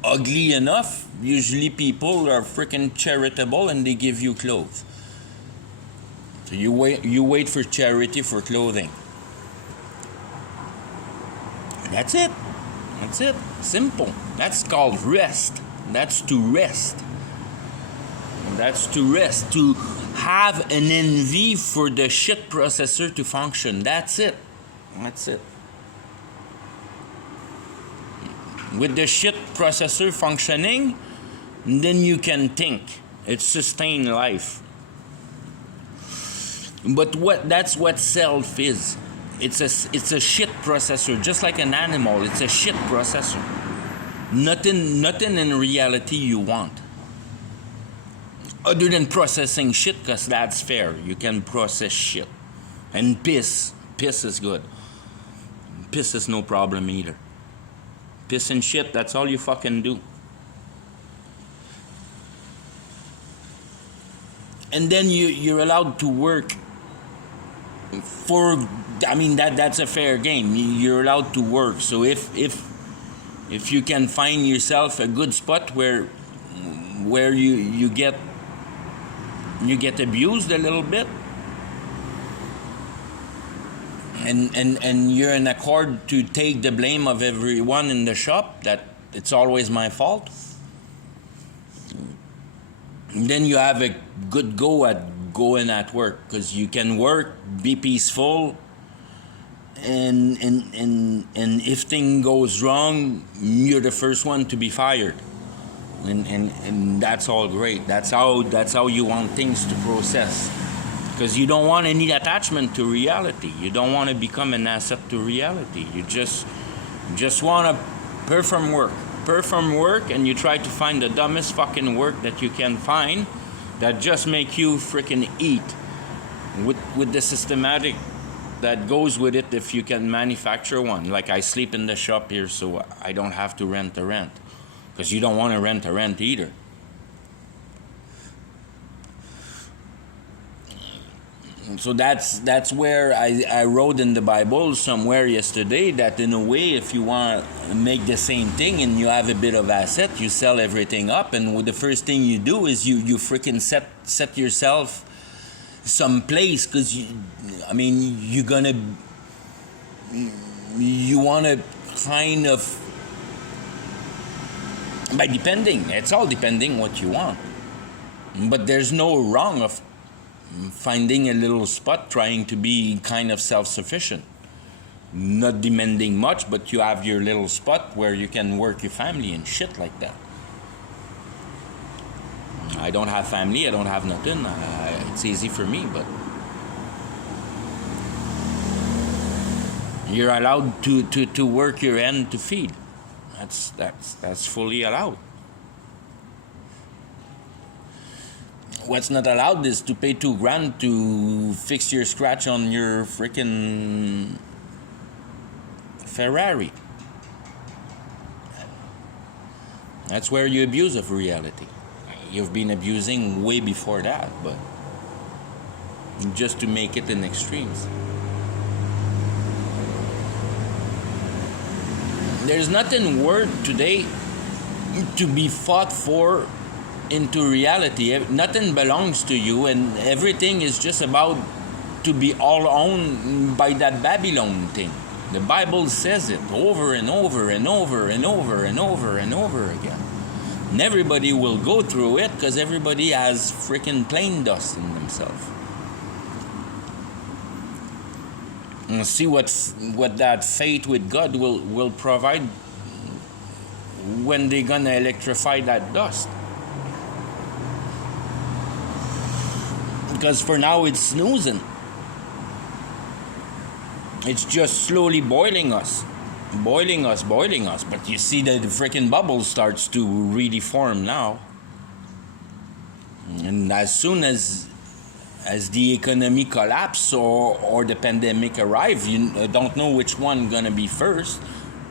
ugly enough, usually people are freaking charitable and they give you clothes. So you wait for charity for clothing. That's it. That's it. Simple. That's called rest. That's to rest. That's to rest. To have an envy for the shit processor to function. That's it. That's it. With the shit processor functioning, then you can think. It sustains life. But that's what self is. It's a shit processor, just like an animal. It's a shit processor. Nothing in reality you want. Other than processing shit, because that's fair. You can process shit. And piss. Piss is good. Piss is no problem either. Piss and shit, that's all you fucking do. And then you're allowed to work for, I mean, that's a fair game. You're allowed to work. So if you can find yourself a good spot where you get abused a little bit, and you're in accord to take the blame of everyone in the shop, that it's always my fault, then you have a good go at going at work, because you can work, be peaceful, and if thing goes wrong, you're the first one to be fired, and that's all great. That's how you want things to process, because you don't want any attachment to reality. You don't want to become an asset to reality. You just want to perform work, and you try to find the dumbest fucking work that you can find that just make you freaking eat, with the systematic that goes with it. If you can manufacture one, like I sleep in the shop here, so I don't have to rent a rent, because you don't want to rent a rent either. So that's where I wrote in the Bible somewhere yesterday that in a way, if you want to make the same thing and you have a bit of asset, you sell everything up, and the first thing you do is you freaking set yourself some place, because you want to kind of, by depending, it's all depending what you want, but there's no wrong of finding a little spot, trying to be kind of self-sufficient, not demanding much, but you have your little spot where you can work your family and shit like that. I don't have family, I don't have nothing. It's easy for me, but you're allowed to work your end to feed. That's fully allowed. What's not allowed is to pay $2,000 to fix your scratch on your freaking Ferrari. That's where you abuse of reality. You've been abusing way before that, but just to make it in extremes. There's nothing worth today to be fought for into reality. Nothing belongs to you, and everything is just about to be all owned by that Babylon thing. The Bible says it over and over and over and over and over and over again. And everybody will go through it, because everybody has freaking plane dust in themselves. And see what that faith with God will provide when they're gonna electrify that dust. Because for now it's snoozing. It's just slowly boiling us. But you see that the freaking bubble starts to really form now. And as soon as the economy collapse or the pandemic arrive, you don't know which one gonna be first.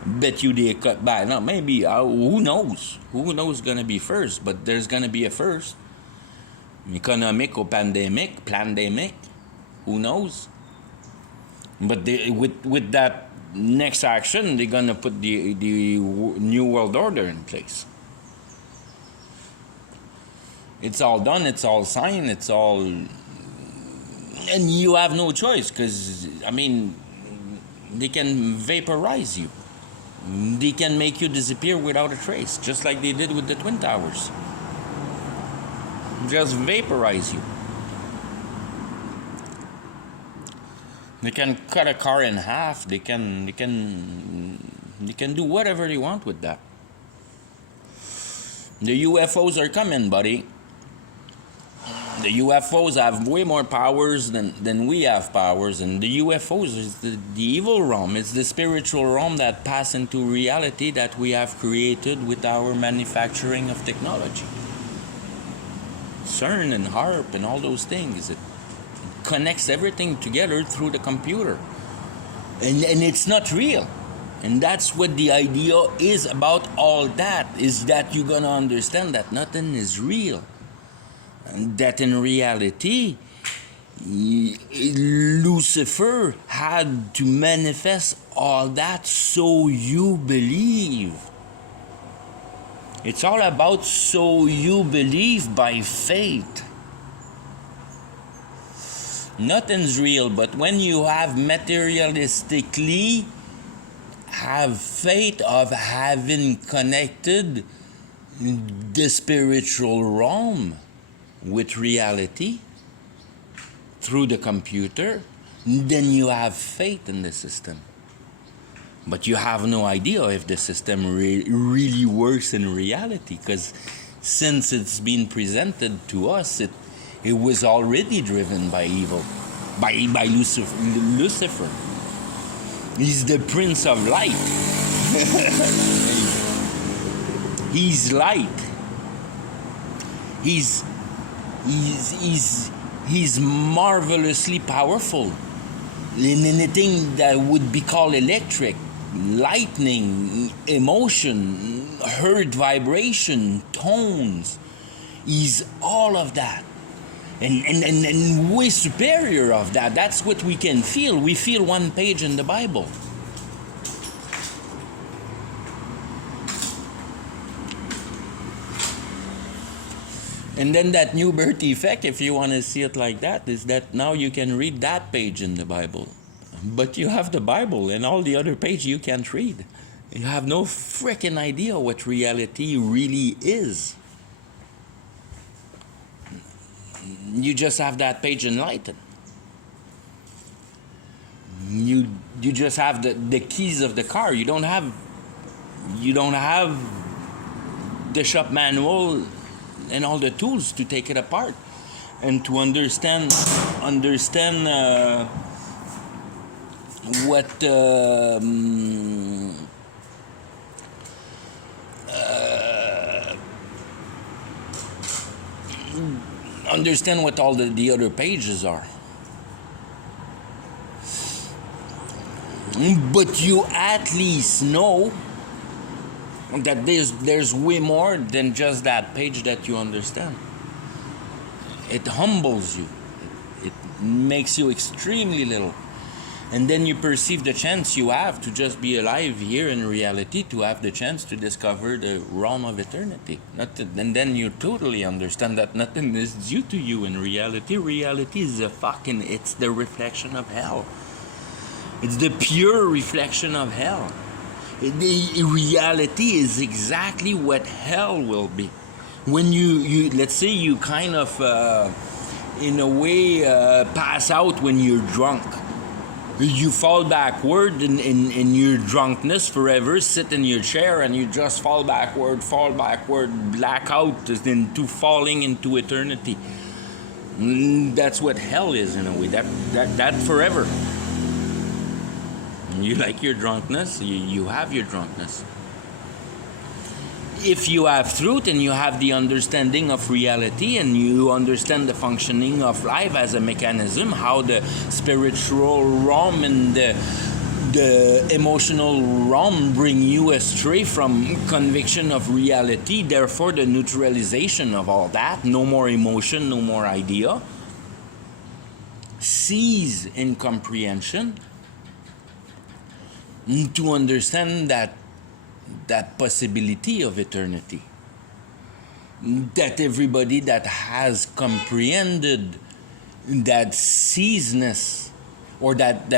Bet you they cut back. No, maybe who knows? Who knows gonna be first? But there's gonna be a first. Economic or pandemic, who knows? But with that next action, they're gonna put the new world order in place. It's all done, it's all signed, it's all, and you have no choice, because they can vaporize you. They can make you disappear without a trace, just like they did with the Twin Towers. Just vaporize you. They can cut a car in half. They can do whatever they want with that. The UFOs are coming, buddy. The UFOs have way more powers than we have powers, and the UFOs is the evil realm. It's the spiritual realm that pass into reality that we have created with our manufacturing of technology. CERN and HARP and all those things. It connects everything together through the computer. And it's not real. And that's what the idea is about all that, is that you're going to understand that nothing is real. And that in reality, Lucifer had to manifest all that so you believe. It's all about so you believe by faith. Nothing's real, but when you have materialistically have faith of having connected the spiritual realm with reality, through the computer, then you have faith in the system. But you have no idea if the system really works in reality, because since it's been presented to us, it was already driven by evil, by Lucifer. He's the Prince of Light. He's light. He's marvelously powerful in anything that would be called electric, lightning, emotion, heard vibration, tones. He's all of that. And way superior of that. That's what we can feel. We feel one page in the Bible. And then that new birth effect, if you want to see it like that, is that now you can read that page in the Bible. But you have the Bible, and all the other pages you can't read. You have no freaking idea what reality really is. You just have that page enlightened. You just have the keys of the car. You don't have the shop manual and all the tools to take it apart and to understand what understand what all the other pages are. But you at least know that there's way more than just that page that you understand. It humbles you. It makes you extremely little. And then you perceive the chance you have to just be alive here in reality, to have the chance to discover the realm of eternity. And then you totally understand that nothing is due to you in reality. Reality is it's the reflection of hell. It's the pure reflection of hell. The reality is exactly what hell will be. When you let's say you kind of, in a way, pass out when you're drunk. You fall backward in your drunkenness forever, sit in your chair and you just fall backward, black out into falling into eternity. That's what hell is in a way, that forever. You like your drunkenness, you have your drunkenness. If you have truth and you have the understanding of reality and you understand the functioning of life as a mechanism, how the spiritual realm and the emotional realm bring you astray from conviction of reality, therefore the neutralization of all that, no more emotion, no more idea, cease in comprehension, to understand that possibility of eternity, that everybody that has comprehended that seizeness, or that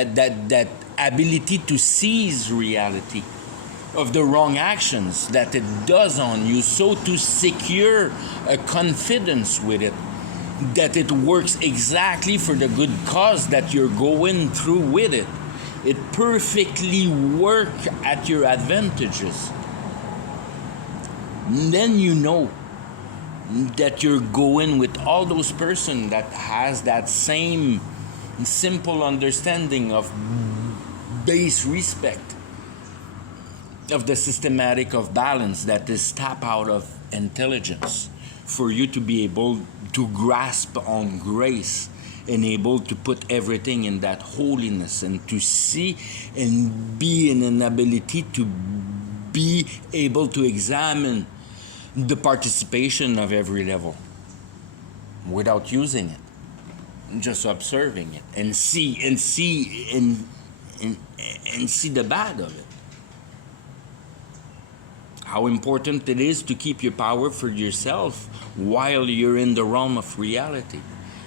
ability to seize reality of the wrong actions that it does on you, so to secure a confidence with it, that it works exactly for the good cause that you're going through with it. It perfectly works at your advantages. And then you know that you're going with all those person that has that same simple understanding of base respect of the systematic of balance that is tap out of intelligence, for you to be able to grasp on grace and able to put everything in that holiness, and to see and be in an ability to be able to examine the participation of every level without using it, just observing it and see the bad of it. How important it is to keep your power for yourself while you're in the realm of reality.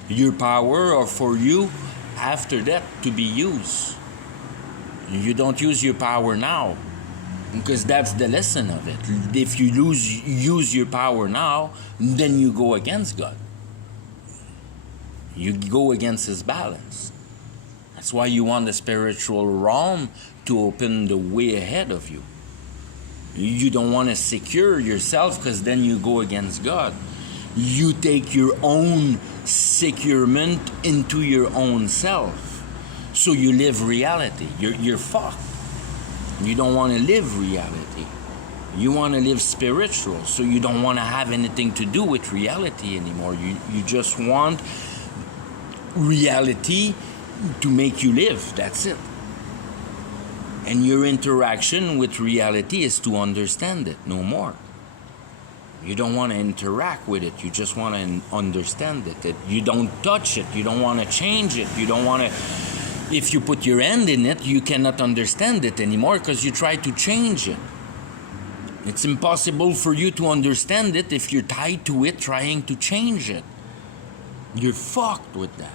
Your power are for you after that to be used. You don't use your power now, because that's the lesson of it. If you use your power now, then you go against God. You go against his balance. That's why you want the spiritual realm to open the way ahead of you. You don't want to secure yourself, because then you go against God. You take your own securement into your own self. So you live reality. You're fucked. You don't want to live reality. You want to live spiritual. So you don't want to have anything to do with reality anymore. You just want reality to make you live. That's it. And your interaction with reality is to understand it, no more. You don't want to interact with it. You just want to understand it. You don't touch it. You don't want to change it. You don't want to... If you put your hand in it, you cannot understand it anymore, because you try to change it. It's impossible for you to understand it if you're tied to it trying to change it. You're fucked with that.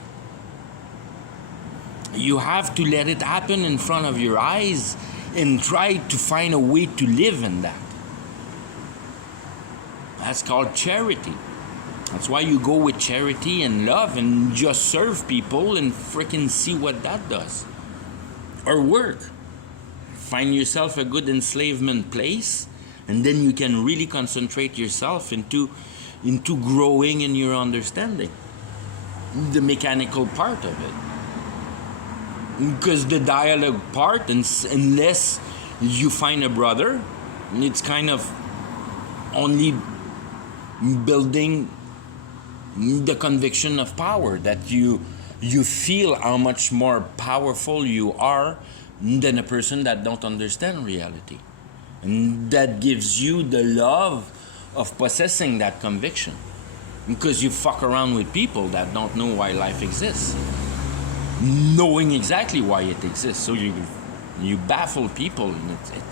You have to let it happen in front of your eyes and try to find a way to live in that. That's called charity. That's why you go with charity and love and just serve people and freaking see what that does. Or work. Find yourself a good enslavement place, and then you can really concentrate yourself into growing in your understanding. The mechanical part of it. Because the dialogue part, unless you find a brother, it's kind of only building the conviction of power, that you feel how much more powerful you are than a person that don't understand reality. And that gives you the love of possessing that conviction. Because you fuck around with people that don't know why life exists, knowing exactly why it exists. So you baffle people, and it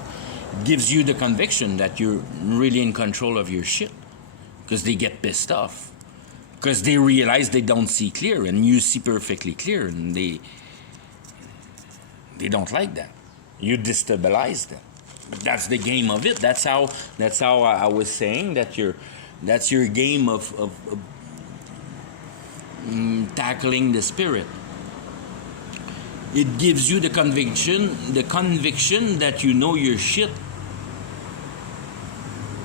gives you the conviction that you're really in control of your shit, because they get pissed off, because they realize they don't see clear, and you see perfectly clear, and they don't like that. You destabilize them. That's the game of it. That's how I was saying that that's your game of tackling the spirit. It gives you the conviction that you know your shit.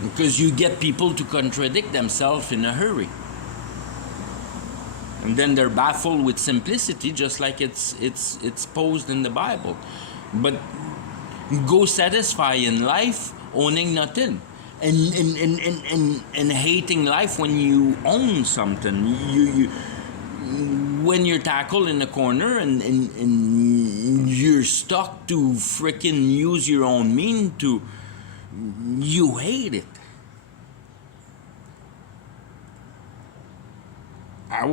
Because you get people to contradict themselves in a hurry. And then they're baffled with simplicity, just like it's posed in the Bible. But go satisfy in life, owning nothing. And hating life when you own something. You when you're tackled in a corner and you're stuck to freaking use your own mean to, you hate it. I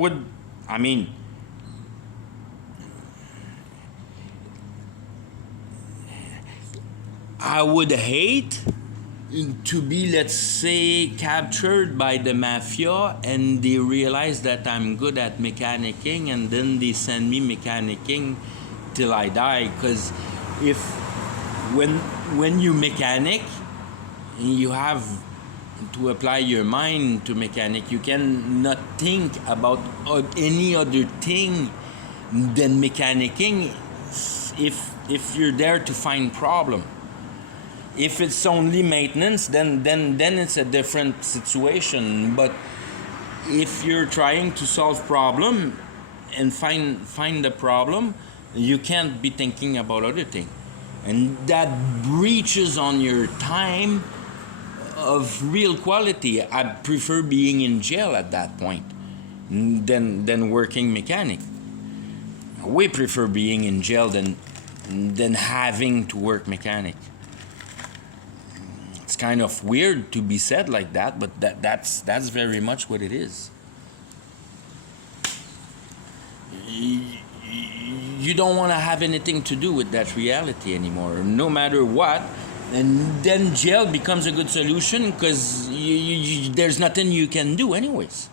would hate to be, let's say, captured by the mafia, and they realize that I'm good at mechanicking, and then they send me mechanicking till I die. Because when you mechanic, you have to apply your mind to mechanic. You cannot think about any other thing than mechanicking if you're there to find problem. If it's only maintenance, then it's a different situation. But if you're trying to solve problem and find the problem, you can't be thinking about other thing, and that breaches on your time of real quality. I prefer being in jail at that point than working mechanic. I way prefer being in jail than having to work mechanic. It's kind of weird to be said like that, but that's very much what it is. You don't want to have anything to do with that reality anymore, no matter what. And then jail becomes a good solution, because there's nothing you can do anyways.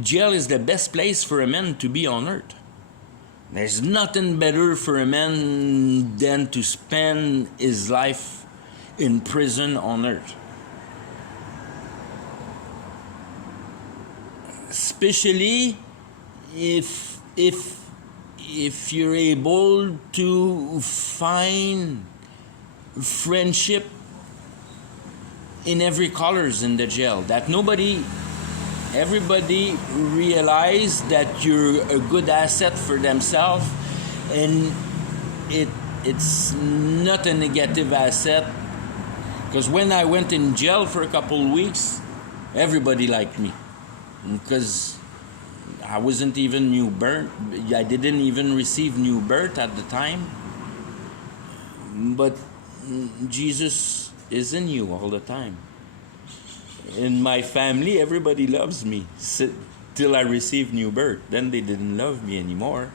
Jail is the best place for a man to be on earth. There's nothing better for a man than to spend his life in prison on earth. Especially if you're able to find friendship in every colors in the jail, that everybody realize that you're a good asset for themselves, and it's not a negative asset. Because when I went in jail for a couple of weeks, everybody liked me, because I wasn't even new birth. I didn't even receive new birth at the time. But Jesus is in you all the time. In my family, everybody loves me till I receive new birth. Then they didn't love me anymore.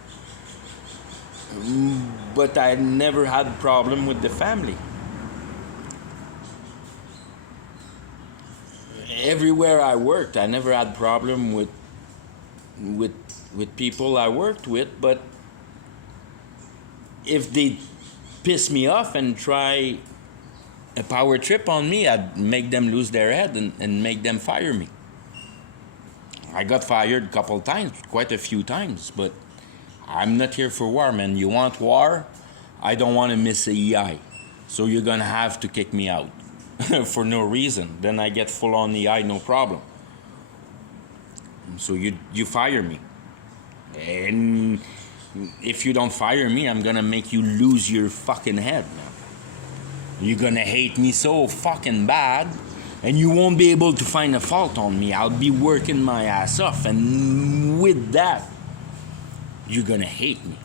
But I never had a problem with the family. Everywhere I worked, I never had problem with people I worked with. But if they piss me off and try a power trip on me, I'd make them lose their head and make them fire me. I got fired a couple times, quite a few times, but I'm not here for war, man. You want war? I don't want to miss a EI. So you're going to have to kick me out for no reason. Then I get full on EI, no problem. So you fire me. And if you don't fire me, I'm going to make you lose your fucking head, man. You're going to hate me so fucking bad, and you won't be able to find a fault on me. I'll be working my ass off, and with that, you're going to hate me.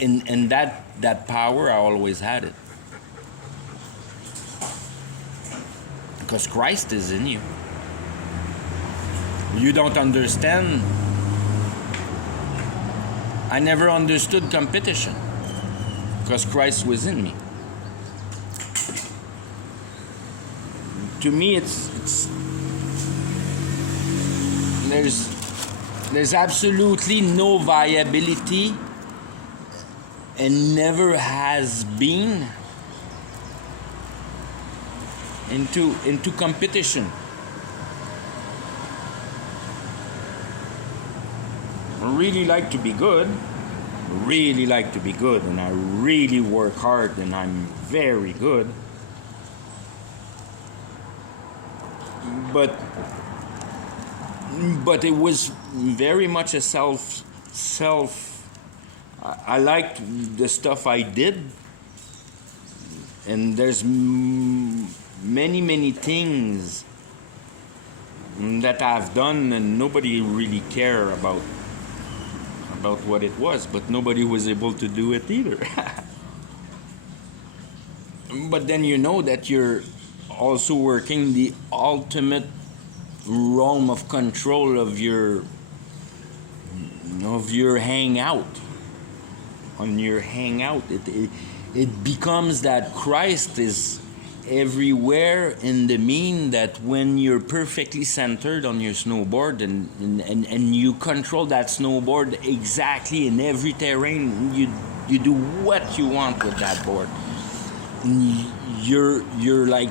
And that power, I always had it. Because Christ is in you. You don't understand. I never understood competition, because Christ was in me. To me, it's there's absolutely no viability, and never has been, into competition. I really like to be good, and I really work hard, and I'm very good. But it was very much a self. I liked the stuff I did, and there's many things that I've done, and nobody really care about what it was, but nobody was able to do it either. But then you know that you're also working the ultimate realm of control of your hangout. On your hangout, it becomes that Christ is everywhere, in the mean that when you're perfectly centered on your snowboard, and you control that snowboard exactly in every terrain, you do what you want with that board. You're like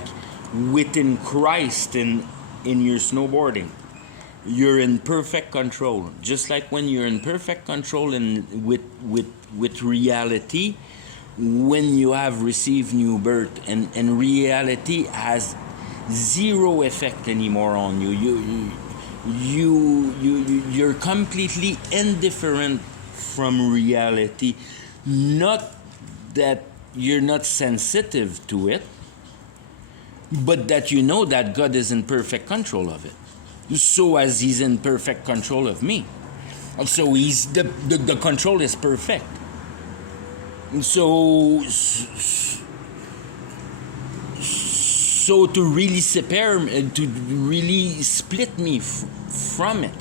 within Christ in your snowboarding. You're in perfect control, just like when you're in perfect control with reality. When you have received new birth, and reality has zero effect anymore on you. You're completely indifferent from reality. Not that you're not sensitive to it, but that you know that God is in perfect control of it. So as He's in perfect control of me, so He's the control is perfect. So to really separate, to really split me from it,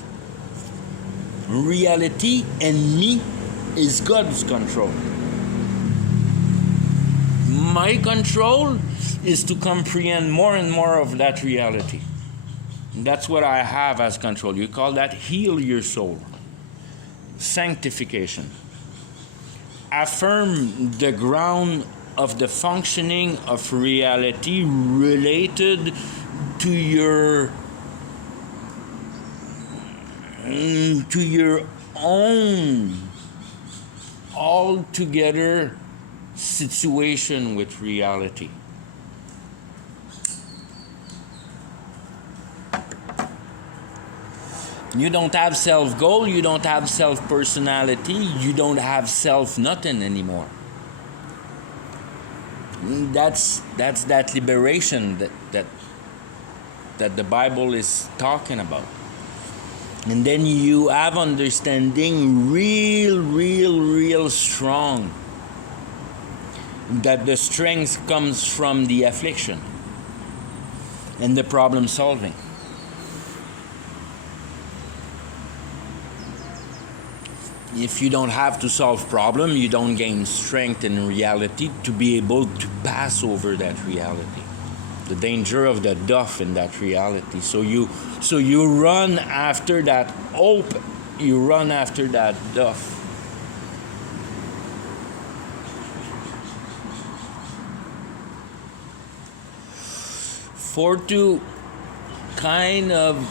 reality and me is God's control. My control is to comprehend more and more of that reality. That's what I have as control. You call that heal your soul. Sanctification. Affirm the ground of the functioning of reality related to your to your own altogether situation with reality. You don't have self-goal, you don't have self-personality, you don't have self-nothing anymore. That's that liberation that the Bible is talking about. And then you have understanding real strong. That the strength comes from the affliction and the problem solving. If you don't have to solve problem, you don't gain strength in reality to be able to pass over that reality. The danger of the duff in that reality. So you run after that hope, you run after that duff. For to kind of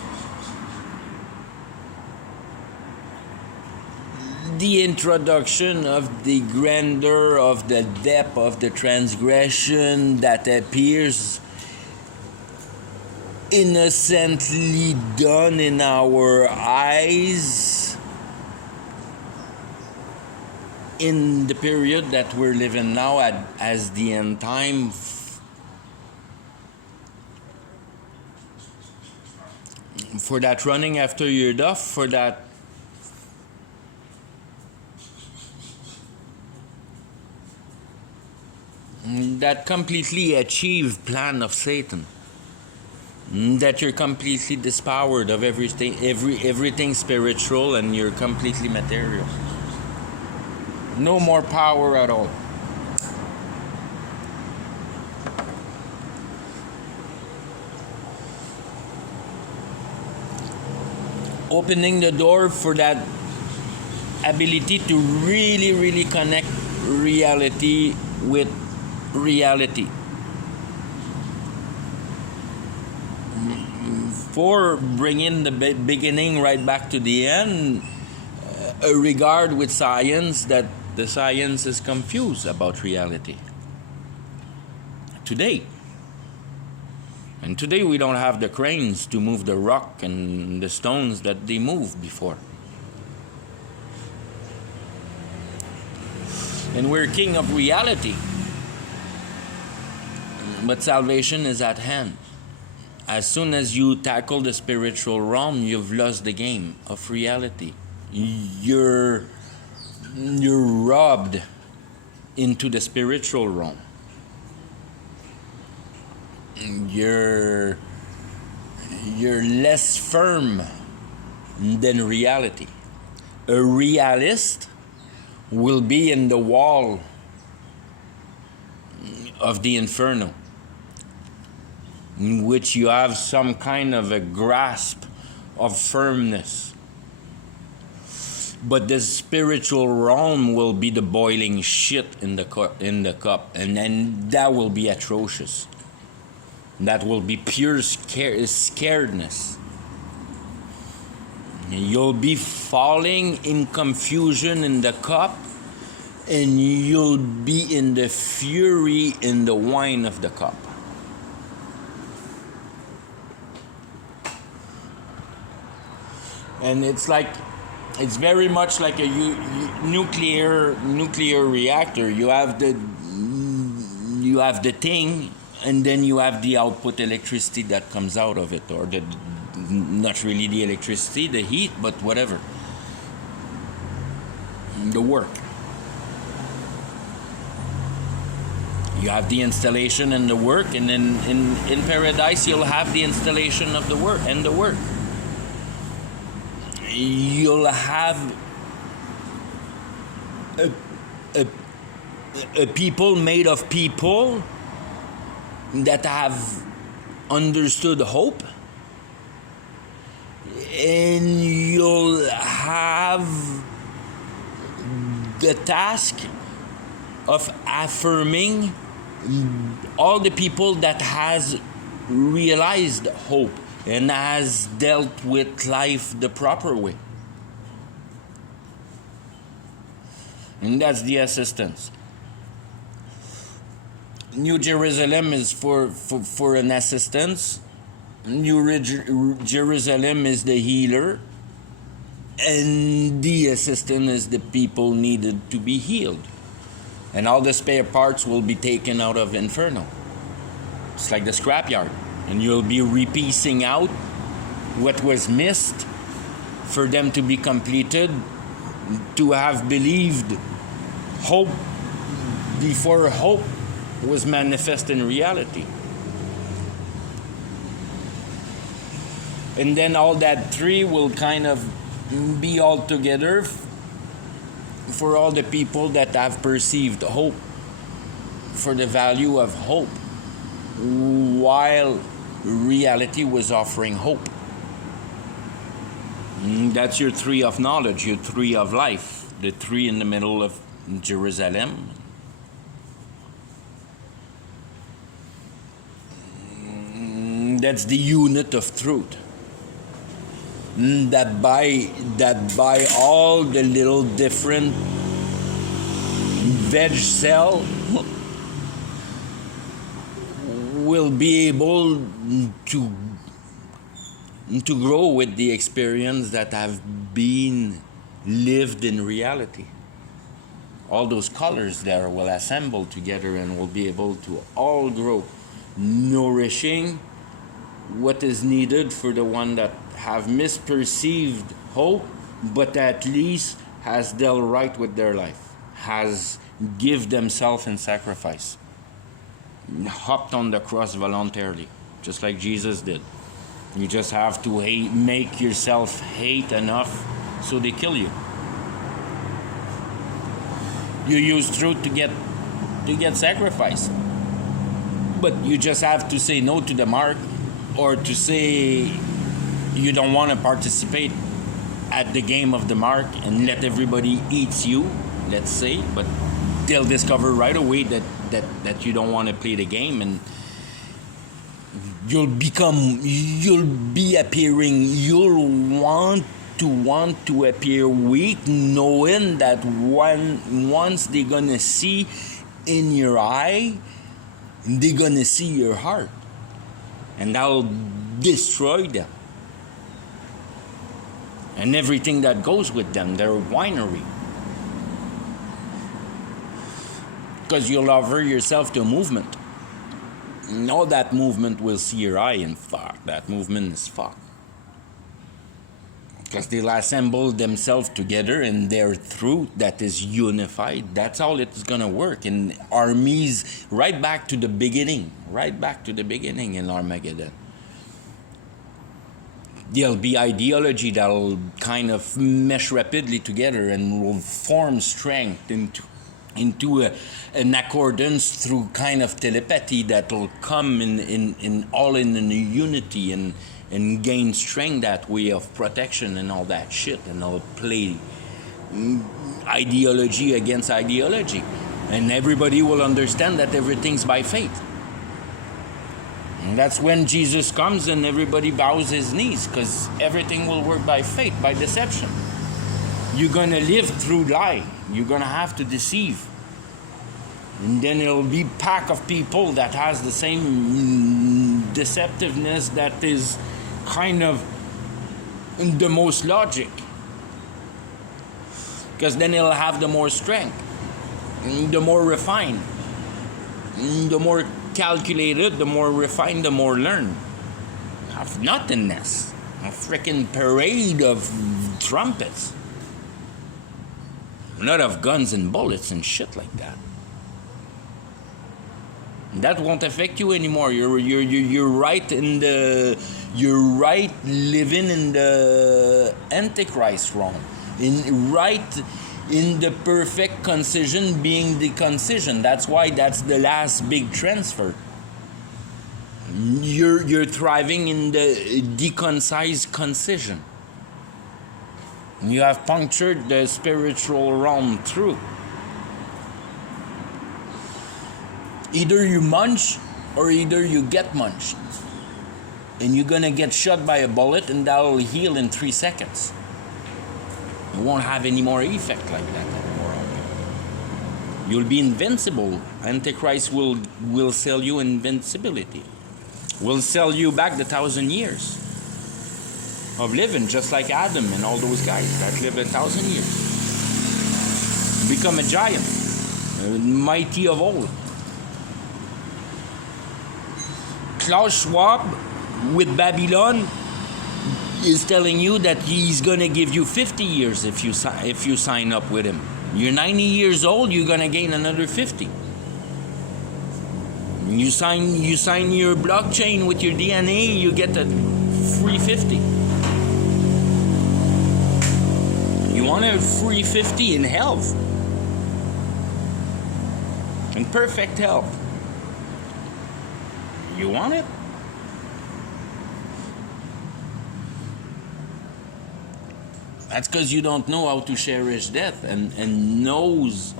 the introduction of the grandeur of the depth of the transgression that appears innocently done in our eyes in the period that we're living now as the end time. For that running after your duff, for that completely achieved plan of Satan, that you're completely dispowered of everything spiritual, and you're completely material. No more power at all. Opening the door for that ability to really connect reality with reality. For bringing the beginning right back to the end, a regard with science that the science is confused about reality. Today. And today we don't have the cranes to move the rock and the stones that they moved before. And we're king of reality. But salvation is at hand. As soon as you tackle the spiritual realm, you've lost the game of reality. You're robbed into the spiritual realm. You're less firm than reality. A realist will be in the wall of the inferno, in which you have some kind of a grasp of firmness. But the spiritual realm will be the boiling shit in the cup, and then that will be atrocious. That will be pure scaredness. You'll be falling in confusion in the cup, and you'll be in the fury in the wine of the cup. And it's very much like a nuclear reactor. You have the thing, and then you have the output electricity that comes out of it, or not really the electricity, the heat, but whatever. The work. You have the installation and the work, and then in paradise you'll have the installation of the work and the work. You'll have a people made of people that have understood hope, and you'll have the task of affirming all the people that has realized hope and has dealt with life the proper way. And that's the assistance. New Jerusalem is for an assistance. Jerusalem is the healer. And the assistant is the people needed to be healed. And all the spare parts will be taken out of Inferno. It's like the scrapyard. And you'll be repiecing out what was missed for them to be completed, to have believed hope before hope was manifest in reality. And then all that three will kind of be all together for all the people that have perceived hope, for the value of hope, while reality was offering hope. That's your three of knowledge, your three of life, the three in the middle of Jerusalem. That's the unit of truth. That by all the little different veg cell will be able to grow with the experience that have been lived in reality. All those colors there will assemble together and will be able to all grow, nourishing what is needed for the one that have misperceived hope, but at least has dealt right with their life, has give themselves in sacrifice, hopped on the cross voluntarily, just like Jesus did. You just have to make yourself hate enough so they kill you. You use truth to get sacrificed, but you just have to say no to the mark, or to say you don't want to participate at the game of the mark and let everybody eat you, let's say, but they'll discover right away that you don't want to play the game, and you'll want to appear weak, knowing that once they're gonna see in your eye, they're gonna see your heart, and that'll destroy them and everything that goes with them, their winery. Because you'll offer yourself to a movement. All that movement will see your eye, and fuck, that movement is fucked. Because they'll assemble themselves together in their truth that is unified. That's all it's gonna work. In armies, right back to the beginning in Armageddon. There'll be ideology that'll kind of mesh rapidly together and will form strength into an accordance through kind of telepathy that'll come in the unity and gain strength that way of protection and all that shit, and I'll play ideology against ideology, and everybody will understand that everything's by faith. And that's when Jesus comes and everybody bows his knees, because everything will work by faith, by deception. You're going to live through lie. You're going to have to deceive. And then it'll be a pack of people that has the same deceptiveness that is kind of the most logic. Because then it'll have the more strength, the more refined, the more calculated, the more refined, the more learned. Have nothingness, a freaking parade of trumpets, not of guns and bullets and shit like that. That won't affect you anymore. You're right living in the Antichrist realm, in the perfect concision being the concision. That's why that's the last big transfer. You're thriving in the deconcized concision. You have punctured the spiritual realm through. Either you munch or either you get munched. and you're gonna get shot by a bullet, and that'll heal in 3 seconds. It won't have any more effect like that anymore on you. You'll be invincible. Antichrist will sell you invincibility. Will sell you back the 1,000 years of living, just like Adam and all those guys that lived 1,000 years. Become a giant, mighty of old. Klaus Schwab with Babylon is telling you that he's gonna give you 50 years if you sign up with him. You're 90 years old, you're gonna gain another 50. You sign your blockchain with your DNA, you get a free 50. You want a free 50 in health, in perfect health. You want it? That's because you don't know how to cherish death, and knows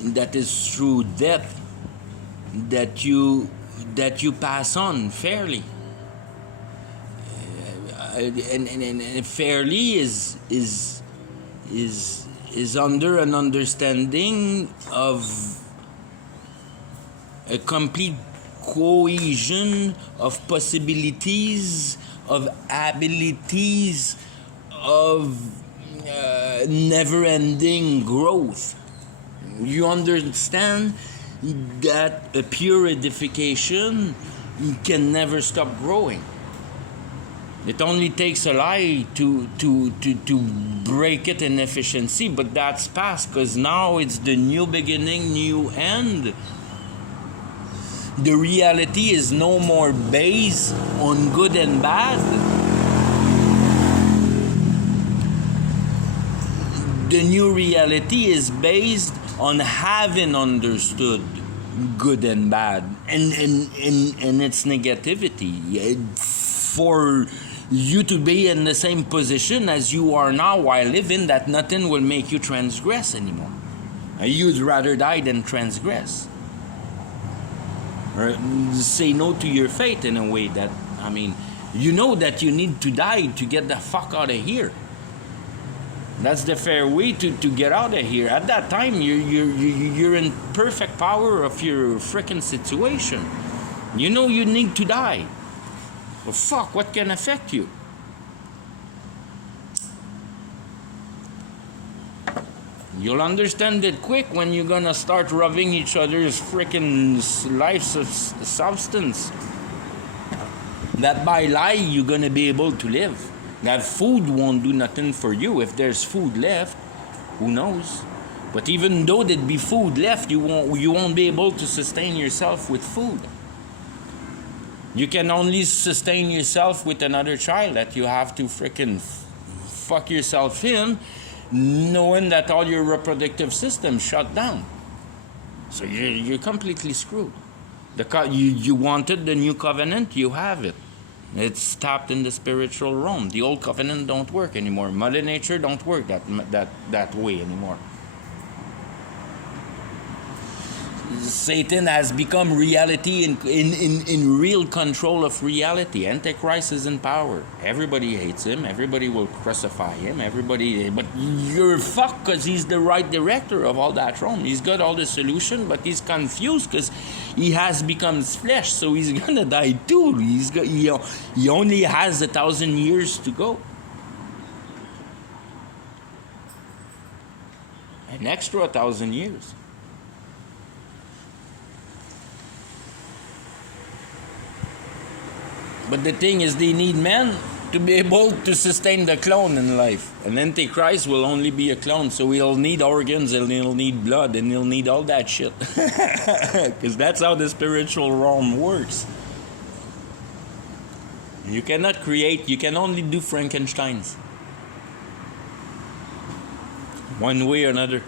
that it's through death that you pass on fairly. And fairly is under an understanding of a complete cohesion of possibilities, of abilities, of never-ending growth. You understand that a pure edification can never stop growing. It only takes a lie to break it in efficiency, but that's past, because now it's the new beginning, new end. The reality is no more based on good and bad. The new reality is based on having understood good and bad and its negativity. For you to be in the same position as you are now while living, that nothing will make you transgress anymore. You'd rather die than transgress. Or say no to your faith in a way that, I mean, you know that you need to die to get the fuck out of here. That's the fair way to get out of here. At that time, you're in perfect power of your frickin' situation. You know you need to die. Well, fuck, what can affect you? You'll understand it quick when you're gonna start rubbing each other's frickin' life substance. That by lie, you're gonna be able to live. That food won't do nothing for you. If there's food left, who knows? But even though there'd be food left, you won't be able to sustain yourself with food. You can only sustain yourself with another child that you have to frickin' fuck yourself in, knowing that all your reproductive system shut down. So you're completely screwed. You wanted the new covenant, you have it. It's tapped in the spiritual realm. The old covenant don't work anymore. Mother Nature don't work that way anymore. Satan has become reality in real control of reality. Antichrist is in power. Everybody hates him. Everybody will crucify him. But you're fucked because he's the right director of all that realm. He's got all the solution, but he's confused because he has become flesh, so he's gonna die too. He only has 1,000 years to go. An extra 1,000 years. But the thing is, they need men to be able to sustain the clone in life. An Antichrist will only be a clone, so he'll need organs, and he'll need blood, and he'll need all that shit. Because that's how the spiritual realm works. You cannot create, you can only do Frankensteins. One way or another.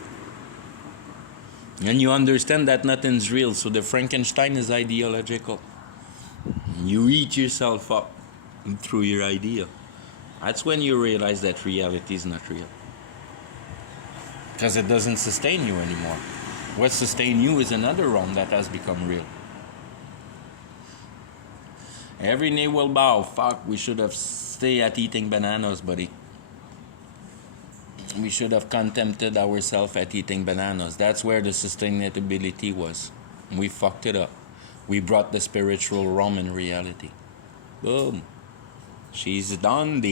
And you understand that nothing's real, so the Frankenstein is ideological. You eat yourself up through your idea. That's when you realize that reality is not real. Because it doesn't sustain you anymore. What sustains you is another realm that has become real. Every knee will bow. Fuck, we should have stayed at eating bananas, buddy. We should have contented ourselves at eating bananas. That's where the sustainability was. We fucked it up. We brought the spiritual realm in reality. Boom. She's done.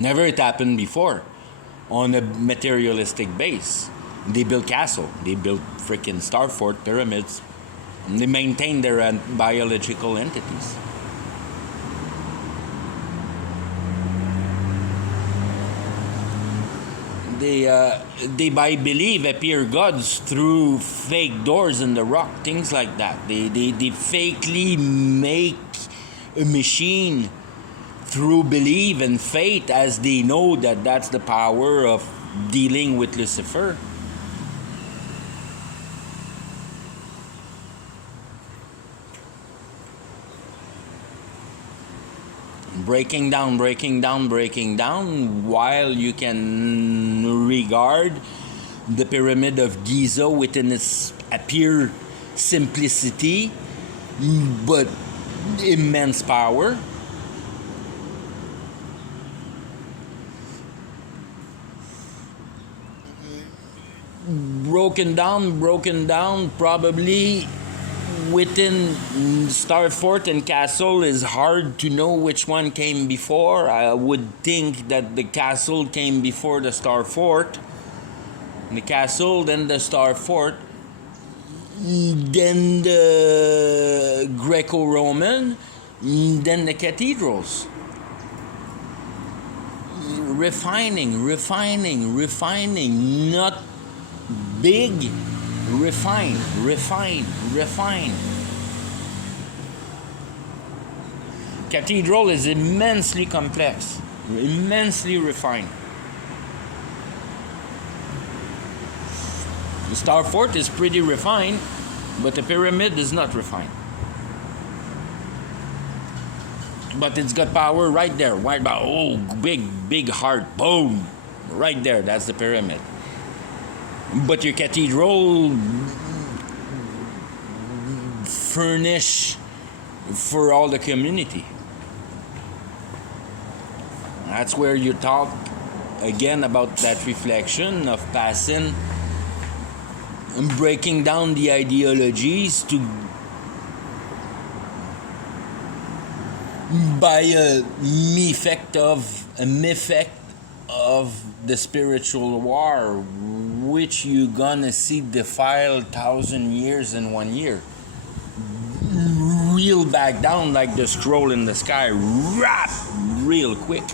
Never it happened before. On a materialistic base. They built castle. They built freaking star fort, pyramids. They maintain their biological entities. They by belief appear gods through fake doors in the rock, things like that. They fakely make a machine through belief and faith, as they know that that's the power of dealing with Lucifer. Breaking down, while you can regard the Pyramid of Giza within its appear simplicity, but immense power. Broken down, probably within Star Fort and Castle is hard to know which one came before. I would think that the Castle came before the Star Fort. The Castle, then the Star Fort, then the Greco-Roman, then the cathedrals. Refining, not big. Refine. Cathedral is immensely complex, immensely refined. The Star Fort is pretty refined, but the pyramid is not refined. But it's got power right there. Oh, big heart, boom, right there. That's the pyramid. But your cathedral furnish for all the community. That's where you talk again about that reflection of passing and breaking down the ideologies to by a effect of the spiritual war, which you gonna see defile 1,000 years in 1 year. Reel back down like the scroll in the sky, rap real quick,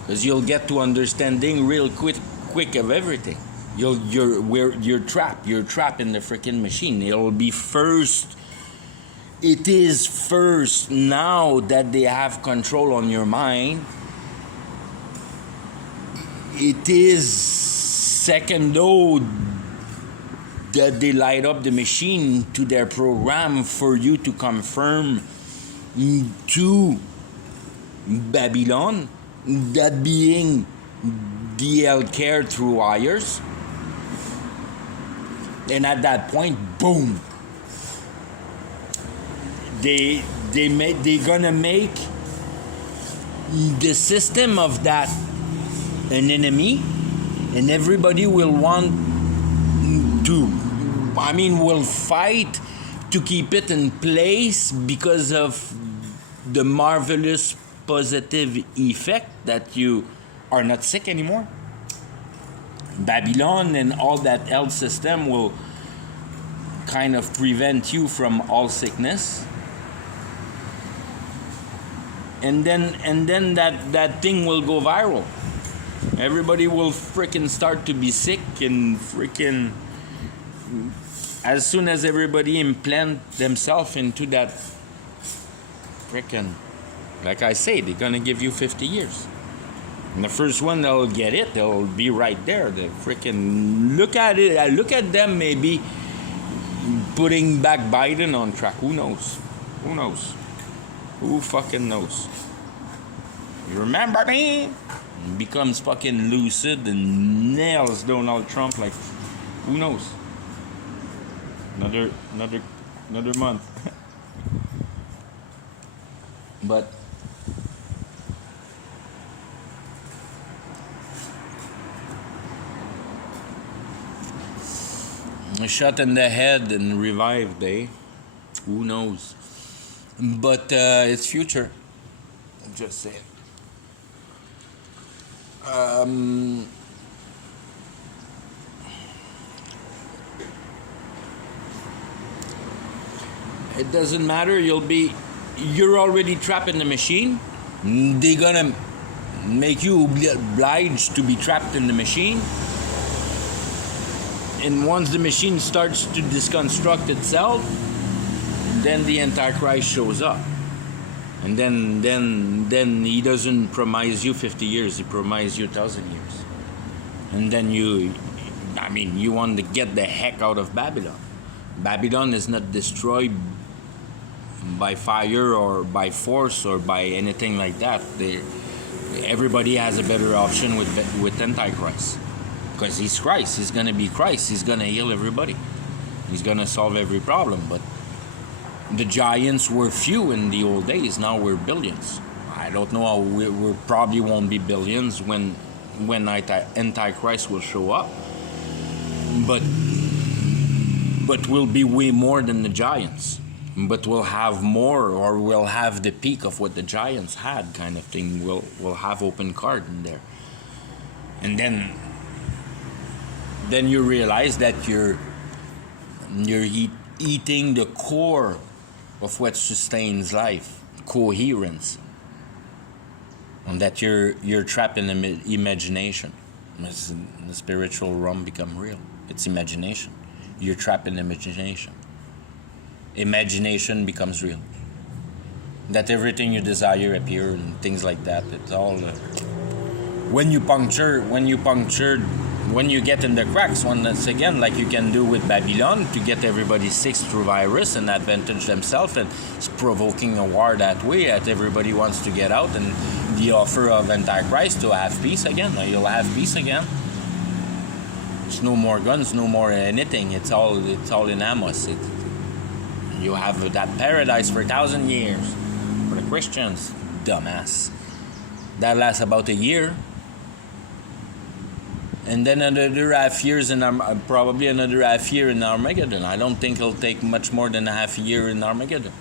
because you'll get to understanding real quick of everything. You're trapped in the freaking machine. It is first now that they have control on your mind. It is second though that they light up the machine to their program for you to confirm to Babylon, that being DL care through wires. And at that point, boom, they gonna make the system of that an enemy, and everybody will will fight to keep it in place because of the marvelous positive effect that you are not sick anymore. Babylon and all that health system will kind of prevent you from all sickness. And then that thing will go viral. Everybody will freaking start to be sick, and freaking as soon as everybody implant themselves into that freaking, like I say, they're gonna give you 50 years. And the first one that'll get it, they'll be right there. The freaking look at them maybe putting back Biden on track. Who knows? Who fucking knows? You remember me? Becomes fucking lucid and nails Donald Trump like, who knows? Another Another month. But shot in the head and revived, eh? Who knows? But it's future. Just saying. It doesn't matter. You're already trapped in the machine. They're gonna make you obliged to be trapped in the machine. And once the machine starts to disconstruct itself, then the Antichrist shows up. And then he doesn't promise you 50 years, he promises you 1,000 years. And then you want to get the heck out of Babylon. Babylon is not destroyed by fire or by force or by anything like that. Everybody has a better option with Antichrist. Because he's Christ, he's going to be Christ, he's going to heal everybody. He's going to solve every problem. But the giants were few in the old days, now we're billions. I don't know how we probably won't be billions when Antichrist will show up. But we'll be way more than the giants. But we'll have more, or we'll have the peak of what the giants had, kind of thing. We'll have open card in there. And then you realize that you're eating the core of what sustains life, coherence, and that you're trapped in imagination. As the spiritual realm become real, it's imagination. You're trapped in imagination. Imagination becomes real. That everything you desire appear and things like that. It's all when you get in the cracks, once again, like you can do with Babylon, to get everybody sick through virus and advantage themselves, and it's provoking a war that way that everybody wants to get out, and the offer of Antichrist to have peace again. You'll have peace again. There's no more guns, no more anything. It's all in Amos. You have that paradise for 1,000 years for the Christians, dumbass. That lasts about a year. And then another half years probably another half year in Armageddon. I don't think it'll take much more than a half a year in Armageddon.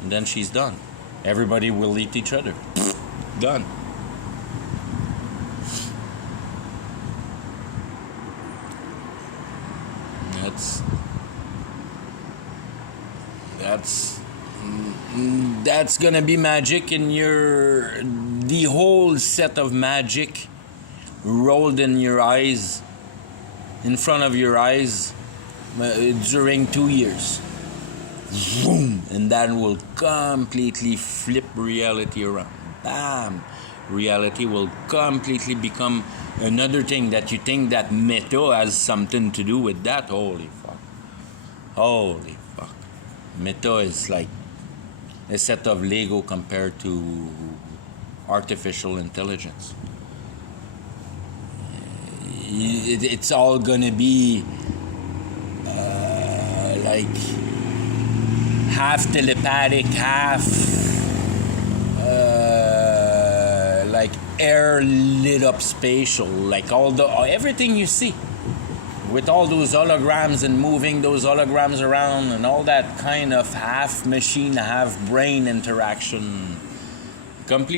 And then she's done. Everybody will eat each other. Done. That's gonna be magic in the whole set of magic rolled in your eyes, in front of your eyes, during 2 years. Boom! And that will completely flip reality around. Bam! Reality will completely become another thing that you think that meta has something to do with that. Holy fuck. Meta is like a set of Lego compared to artificial intelligence. It's all gonna be like half telepathic, half like air lit up spatial, like everything you see with all those holograms and moving those holograms around and all that kind of half machine, half brain interaction. Complete